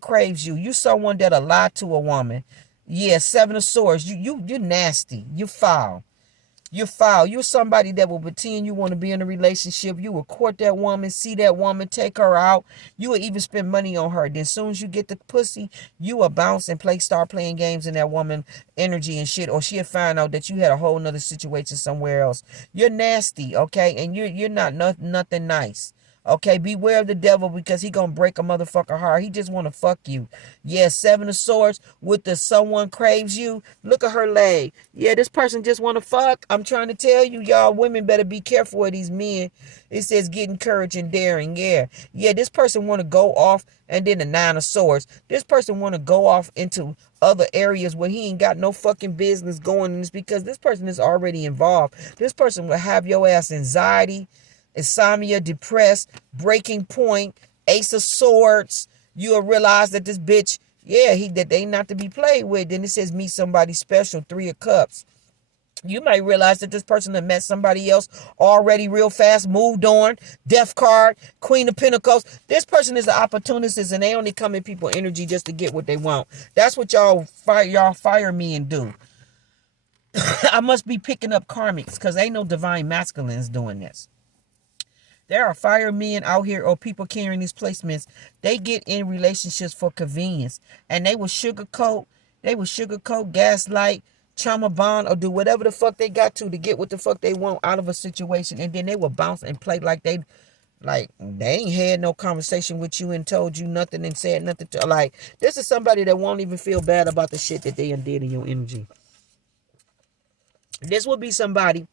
craves you. You someone that'll lie to a woman. Yeah, Seven of Swords. You're nasty. You foul. You're foul. You're somebody that will pretend you want to be in a relationship. You will court that woman, see that woman, take her out. You will even spend money on her. Then as soon as you get the pussy, you will bounce and start playing games in that woman energy and shit. Or she'll find out that you had a whole nother situation somewhere else. You're nasty, okay? And you're not nothing nice. Okay, beware of the devil, because he gonna break a motherfucker heart. He just want to fuck you. Yeah, Seven of Swords with the someone craves you. Look at her leg. Yeah, this person just want to fuck. I'm trying to tell you, y'all women better be careful of these men. It says getting courage and daring. Yeah, this person want to go off. And then the Nine of Swords. This person want to go off into other areas where he ain't got no fucking business going. And it's because this person is already involved. This person will have your ass anxiety, insomnia, depressed, breaking point, Ace of Swords. You'll realize that this bitch, that they not to be played with. Then it says meet somebody special, Three of Cups. You might realize that this person that met somebody else already real fast, moved on. Death card, Queen of Pentacles. This person is an opportunist, and they only come in people energy just to get what they want. That's what y'all fire men do. I must be picking up karmics, because ain't no divine masculines doing this. There are firemen out here, or people carrying these placements. They get in relationships for convenience, and they will sugarcoat, gaslight, trauma bond, or do whatever the fuck they got to get what the fuck they want out of a situation, and then they will bounce and play like they ain't had no conversation with you and told you nothing and said nothing to. Like, this is somebody that won't even feel bad about the shit that they did in your energy. This would be somebody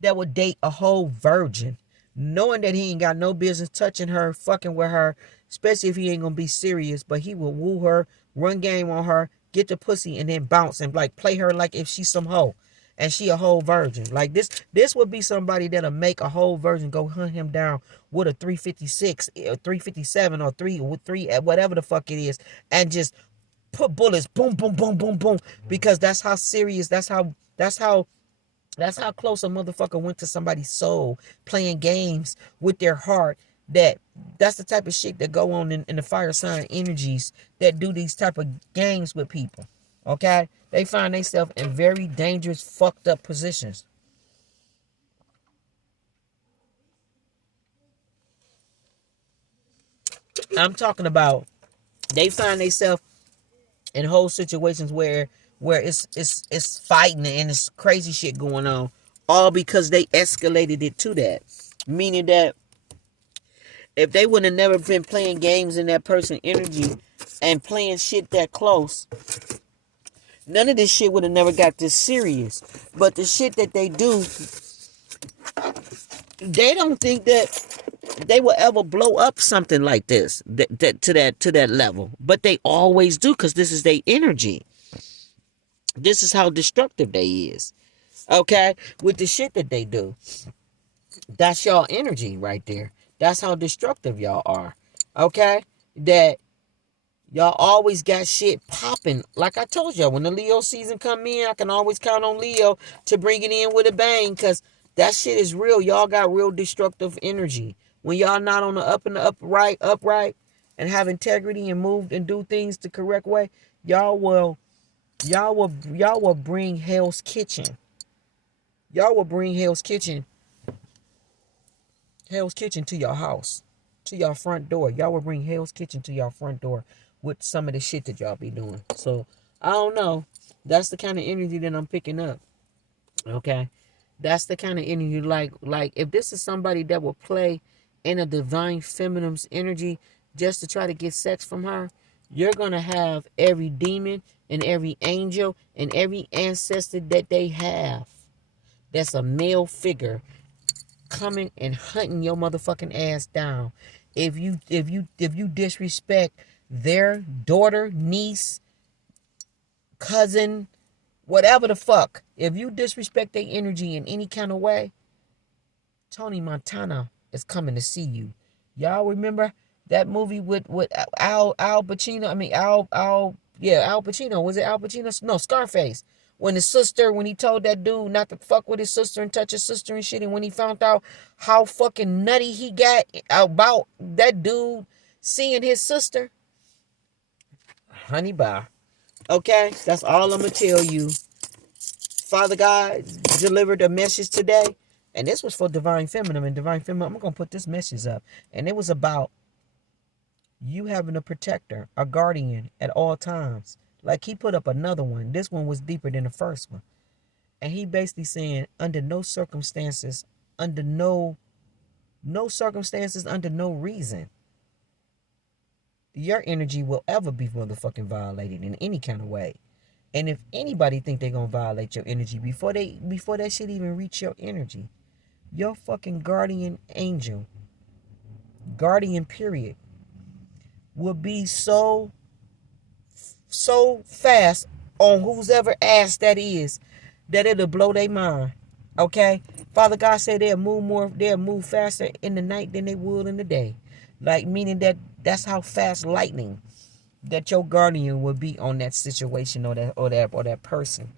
that would date a whole virgin, knowing that he ain't got no business touching her, fucking with her, especially if he ain't gonna be serious. But he will woo her, run game on her, get the pussy, and then bounce and like play her like if she's some hoe and she a whole virgin. Like this would be somebody that'll make a whole virgin go hunt him down with a 356 or 357 or three whatever the fuck it is, and just put bullets boom boom boom boom boom, because that's how serious, that's how close a motherfucker went to somebody's soul, playing games with their heart. That's the type of shit that go on in the fire sign energies that do these type of games with people. Okay? They find themselves in very dangerous, fucked up positions. I'm talking about they find themselves in whole situations where it's fighting and it's crazy shit going on, all because they escalated it to that. Meaning that if they would have never been playing games in that person's energy and playing shit that close, none of this shit would have never got this serious. But the shit that they do, they don't think that they will ever blow up something like this to that level. But they always do, because this is their energy. This is how destructive they is. Okay? With the shit that they do. That's y'all energy right there. That's how destructive y'all are. Okay? That y'all always got shit popping. Like I told y'all, when the Leo season come in, I can always count on Leo to bring it in with a bang, because that shit is real. Y'all got real destructive energy. When y'all not on the up and the upright, and have integrity and move and do things the correct way, y'all will bring Hell's Kitchen. Y'all will bring Hell's Kitchen to your house, to your front door. Y'all will bring Hell's Kitchen to your front door with some of the shit that y'all be doing. So, I don't know. That's the kind of energy that I'm picking up. Okay? That's the kind of energy, like if this is somebody that will play in a divine feminine's energy just to try to get sex from her, you're going to have every demon and every angel and every ancestor that they have that's a male figure coming and hunting your motherfucking ass down. If you disrespect their daughter, niece, cousin, whatever the fuck, if you disrespect their energy in any kind of way, Tony Montana is coming to see you. Y'all remember that movie with Al Pacino? I mean Al Pacino. Was it Al Pacino? No, Scarface. When he told that dude not to fuck with his sister and touch his sister and shit, and when he found out how fucking nutty he got about that dude seeing his sister, honey, bye. Okay, that's all I'm gonna tell you. Father God delivered a message today, and this was for Divine Feminine. And Divine Feminine, I'm gonna put this message up, and it was about you having a protector, a guardian at all times. Like, he put up another one. This one was deeper than the first one. And he basically saying, under no circumstances, under no circumstances, under no reason, your energy will ever be motherfucking violated in any kind of way. And if anybody think they're gonna violate your energy before that shit even reach your energy, your fucking guardian angel, guardian period, will be so fast on whoever ass that is that it'll blow their mind. Okay? Father God said they'll move faster in the night than they would in the day. Like, meaning that's how fast lightning that your guardian will be on that situation or that person.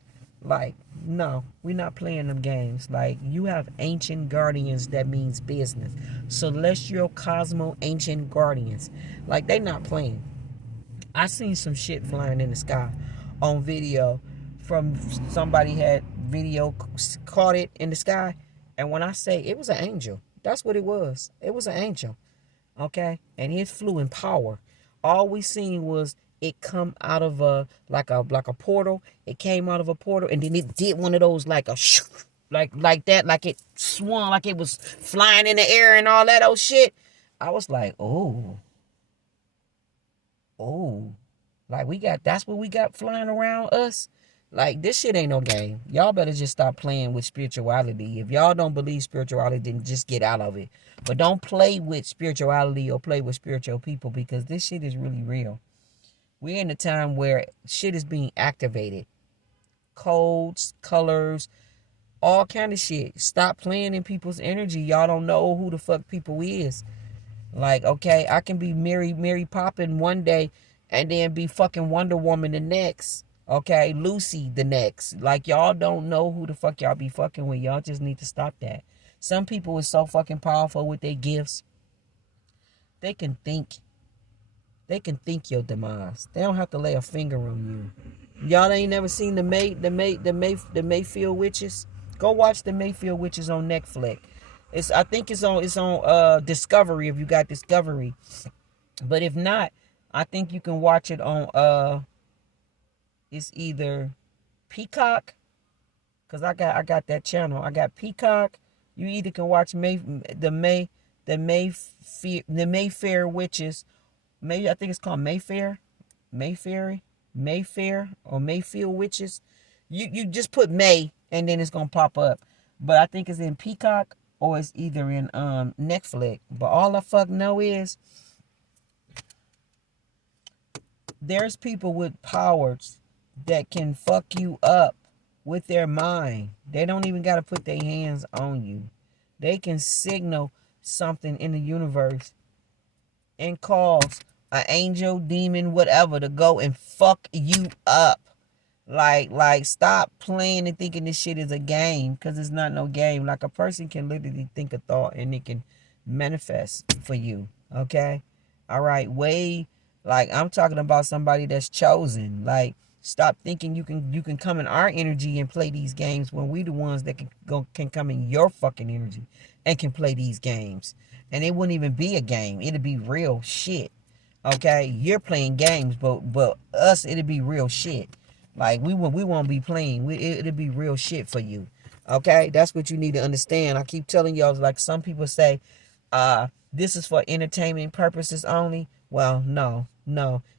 Like, no, we're not playing them games. Like, you have ancient guardians, that means business. Celestial, cosmo, ancient guardians. Like, they not playing. I seen some shit flying in the sky on video from somebody had video caught it in the sky. And when I say it was an angel, that's what it was. It was an angel. Okay? And it flew in power. All we seen was it come out of like a portal. It came out of a portal, and then it did one of those like a like that, like it swung, like it was flying in the air and all that old shit. I was like, oh, like that's what we got flying around us. Like, this shit ain't no game. Y'all better just stop playing with spirituality. If y'all don't believe spirituality, then just get out of it. But don't play with spirituality or play with spiritual people, because this shit is really real. We're in a time where shit is being activated. Codes, colors, all kind of shit. Stop playing in people's energy. Y'all don't know who the fuck people is. Like, okay, I can be Mary Poppins one day and then be fucking Wonder Woman the next. Okay, Lucy the next. Like, y'all don't know who the fuck y'all be fucking with. Y'all just need to stop that. Some people is so fucking powerful with their gifts. They can think your demise. They don't have to lay a finger on you. Y'all ain't never seen the Mayfield Witches? Go watch the Mayfield Witches on Netflix. I think it's on Discovery, if you got Discovery. But if not, I think you can watch it on it's either Peacock, cause I got that channel. I got Peacock. You either can watch the Mayfair Witches. Maybe I think it's called Mayfair or Mayfield Witches. You just put May and then it's gonna pop up. But I think it's in Peacock or it's either in Netflix. But all I fuck know is there's people with powers that can fuck you up with their mind. They don't even got to put their hands on you. They can signal something in the universe and cause an angel, demon, whatever to go and fuck you up. Like stop playing and thinking this shit is a game, because it's not no game. Like, a person can literally think a thought and it can manifest for you. Okay? All right. Like, I'm talking about somebody that's chosen. Like, stop thinking you can come in our energy and play these games when we the ones that can come in your fucking energy and can play these games. And it wouldn't even be a game. It'd be real shit. Okay? You're playing games, but us, it'd be real shit. Like, we won't be playing. It'll be real shit for you. Okay? That's what you need to understand. I keep telling y'all, like, some people say, this is for entertainment purposes only. Well, no.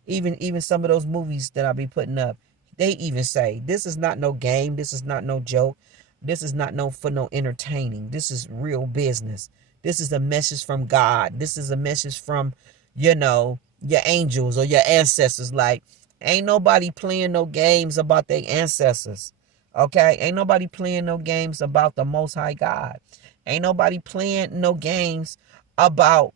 Even some of those movies that I be putting up, they even say, this is not no game. This is not no joke. This is not for no entertaining. This is real business. This is a message from God. This is a message from, your angels or your ancestors. Like, ain't nobody playing no games about their ancestors. Okay? Ain't nobody playing no games about the Most High God. Ain't nobody playing no games about,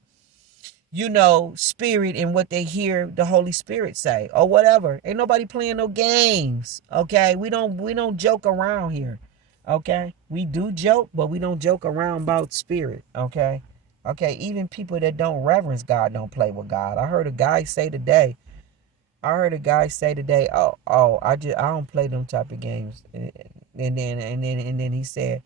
spirit and what they hear the Holy Spirit say or whatever. Ain't nobody playing no games. Okay? We don't joke around here. Okay? We do joke, but we don't joke around about spirit. Okay? Okay, even people that don't reverence God don't play with God. I heard a guy say today, I don't play them type of games. And then he said,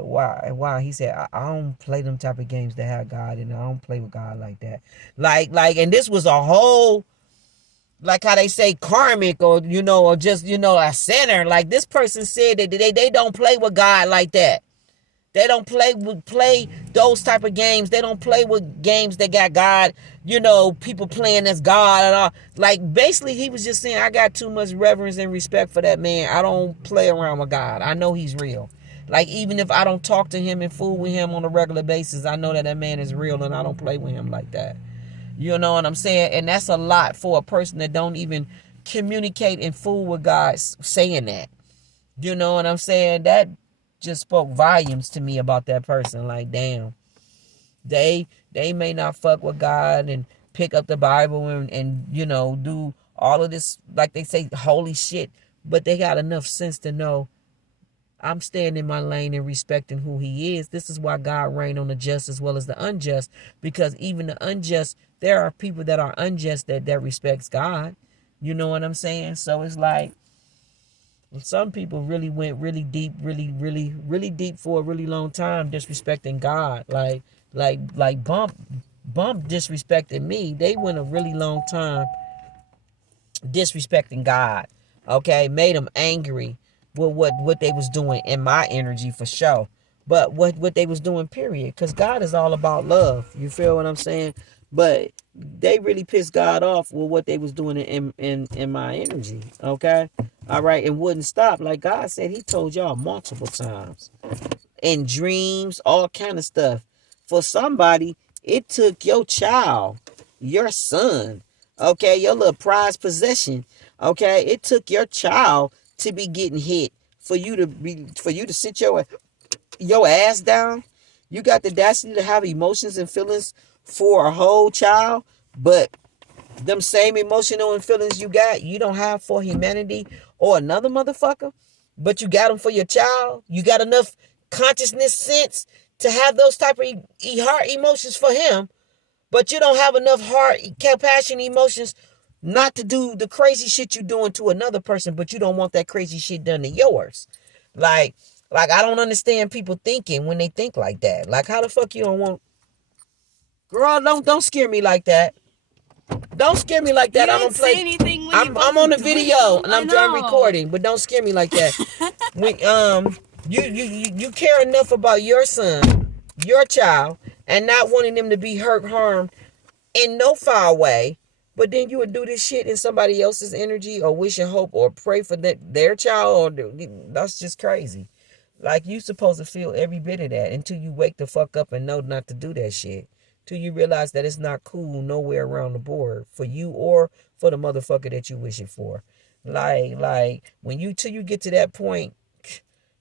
why? He said, I don't play them type of games that have God in it. I don't play with God like that. Like, and this was a whole, like how they say karmic or, or just, a sinner. Like this person said that they don't play with God like that. They don't play those type of games. They don't play with games that got God, people playing as God and all. Like, basically, he was just saying, I got too much reverence and respect for that man. I don't play around with God. I know he's real. Like, even if I don't talk to him and fool with him on a regular basis, I know that man is real and I don't play with him like that. You know what I'm saying? And that's a lot for a person that don't even communicate and fool with God saying that. You know what I'm saying? That just spoke volumes to me about that person. Like, damn, they may not fuck with God and pick up the Bible and do all of this, like they say, holy shit, but they got enough sense to know I'm staying in my lane and respecting who he is. This is why God reign on the just as well as the unjust, because even the unjust, there are people that are unjust that respects God. You know what I'm saying? So it's like, some people really went really deep, really deep for a really long time, disrespecting God. Like Bump disrespected me. They went a really long time disrespecting God. Okay, made them angry with what they was doing in my energy for sure. But what they was doing, period. Because God is all about love. You feel what I'm saying? But they really pissed God off with what they was doing in my energy. Okay? All right, and wouldn't stop. Like God said, he told y'all multiple times. In dreams, all kind of stuff. For somebody, it took your child, your son, okay, your little prized possession, okay? It took your child to be getting hit for you to sit your ass down. You got the audacity to have emotions and feelings for a whole child, but them same emotional and feelings you don't have for humanity or another motherfucker, but you got them for your child. You got enough consciousness sense to have those type of heart emotions for him, but you don't have enough heart, compassion, emotions not to do the crazy shit you doing to another person, but you don't want that crazy shit done to yours. Like I don't understand people thinking when they think like that. Like, how the fuck you don't want... Girl, don't scare me like that. Don't scare me like that. I don't play anything. I'm on the video and I'm done recording, but don't scare me like that. When you care enough about your son, your child, and not wanting them to be hurt, harmed in no foul way, but then you would do this shit in somebody else's energy or wish and hope or pray for their child, or that's just crazy. Like, you supposed to feel every bit of that until you wake the fuck up and know not to do that shit. Till you realize that it's not cool nowhere around the board for you or for the motherfucker that you wish it for. Like till you get to that point,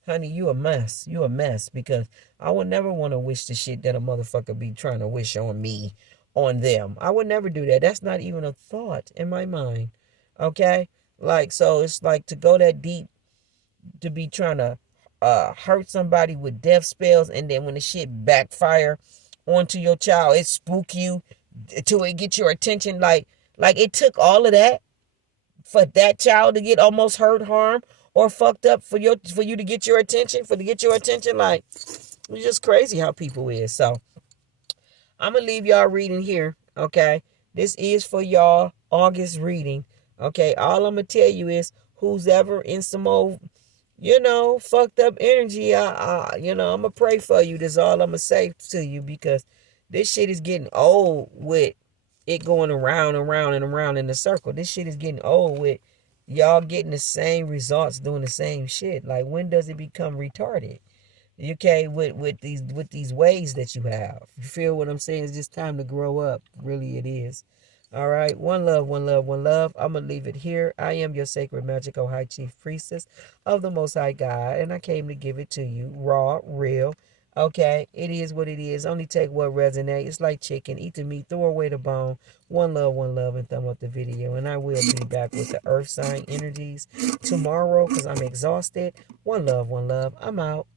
honey, you a mess. You a mess, because I would never want to wish the shit that a motherfucker be trying to wish on me, on them. I would never do that. That's not even a thought in my mind. Okay? Like, so it's like to go that deep to be trying to hurt somebody with death spells, and then when the shit backfire onto your child, it spook you till it get your attention. Like it took all of that for that child to get almost hurt, harmed, or fucked up for you to get your attention, Like, it's just crazy how people is. So I'm gonna leave y'all reading here. Okay, this is for y'all August reading. Okay, all I'm gonna tell you is, who's ever in some old, fucked up energy, I'm going to pray for you. That's all I'm going to say to you, because this shit is getting old with it going around and around and around in the circle. This shit is getting old with Y'all getting the same results doing the same shit. Like, when does it become retarded? Okay, with these ways that you have. You feel what I'm saying? It's just time to grow up. Really, it is. All right. One love, one love, one love. I'm going to leave it here. I am your sacred, magical, high chief priestess of the Most High God, and I came to give it to you raw, real. Okay, it is what it is. Only take what resonates. It's like chicken. Eat the meat, throw away the bone. One love, and thumb up the video. And I will be back with the earth sign energies tomorrow because I'm exhausted. One love, one love. I'm out.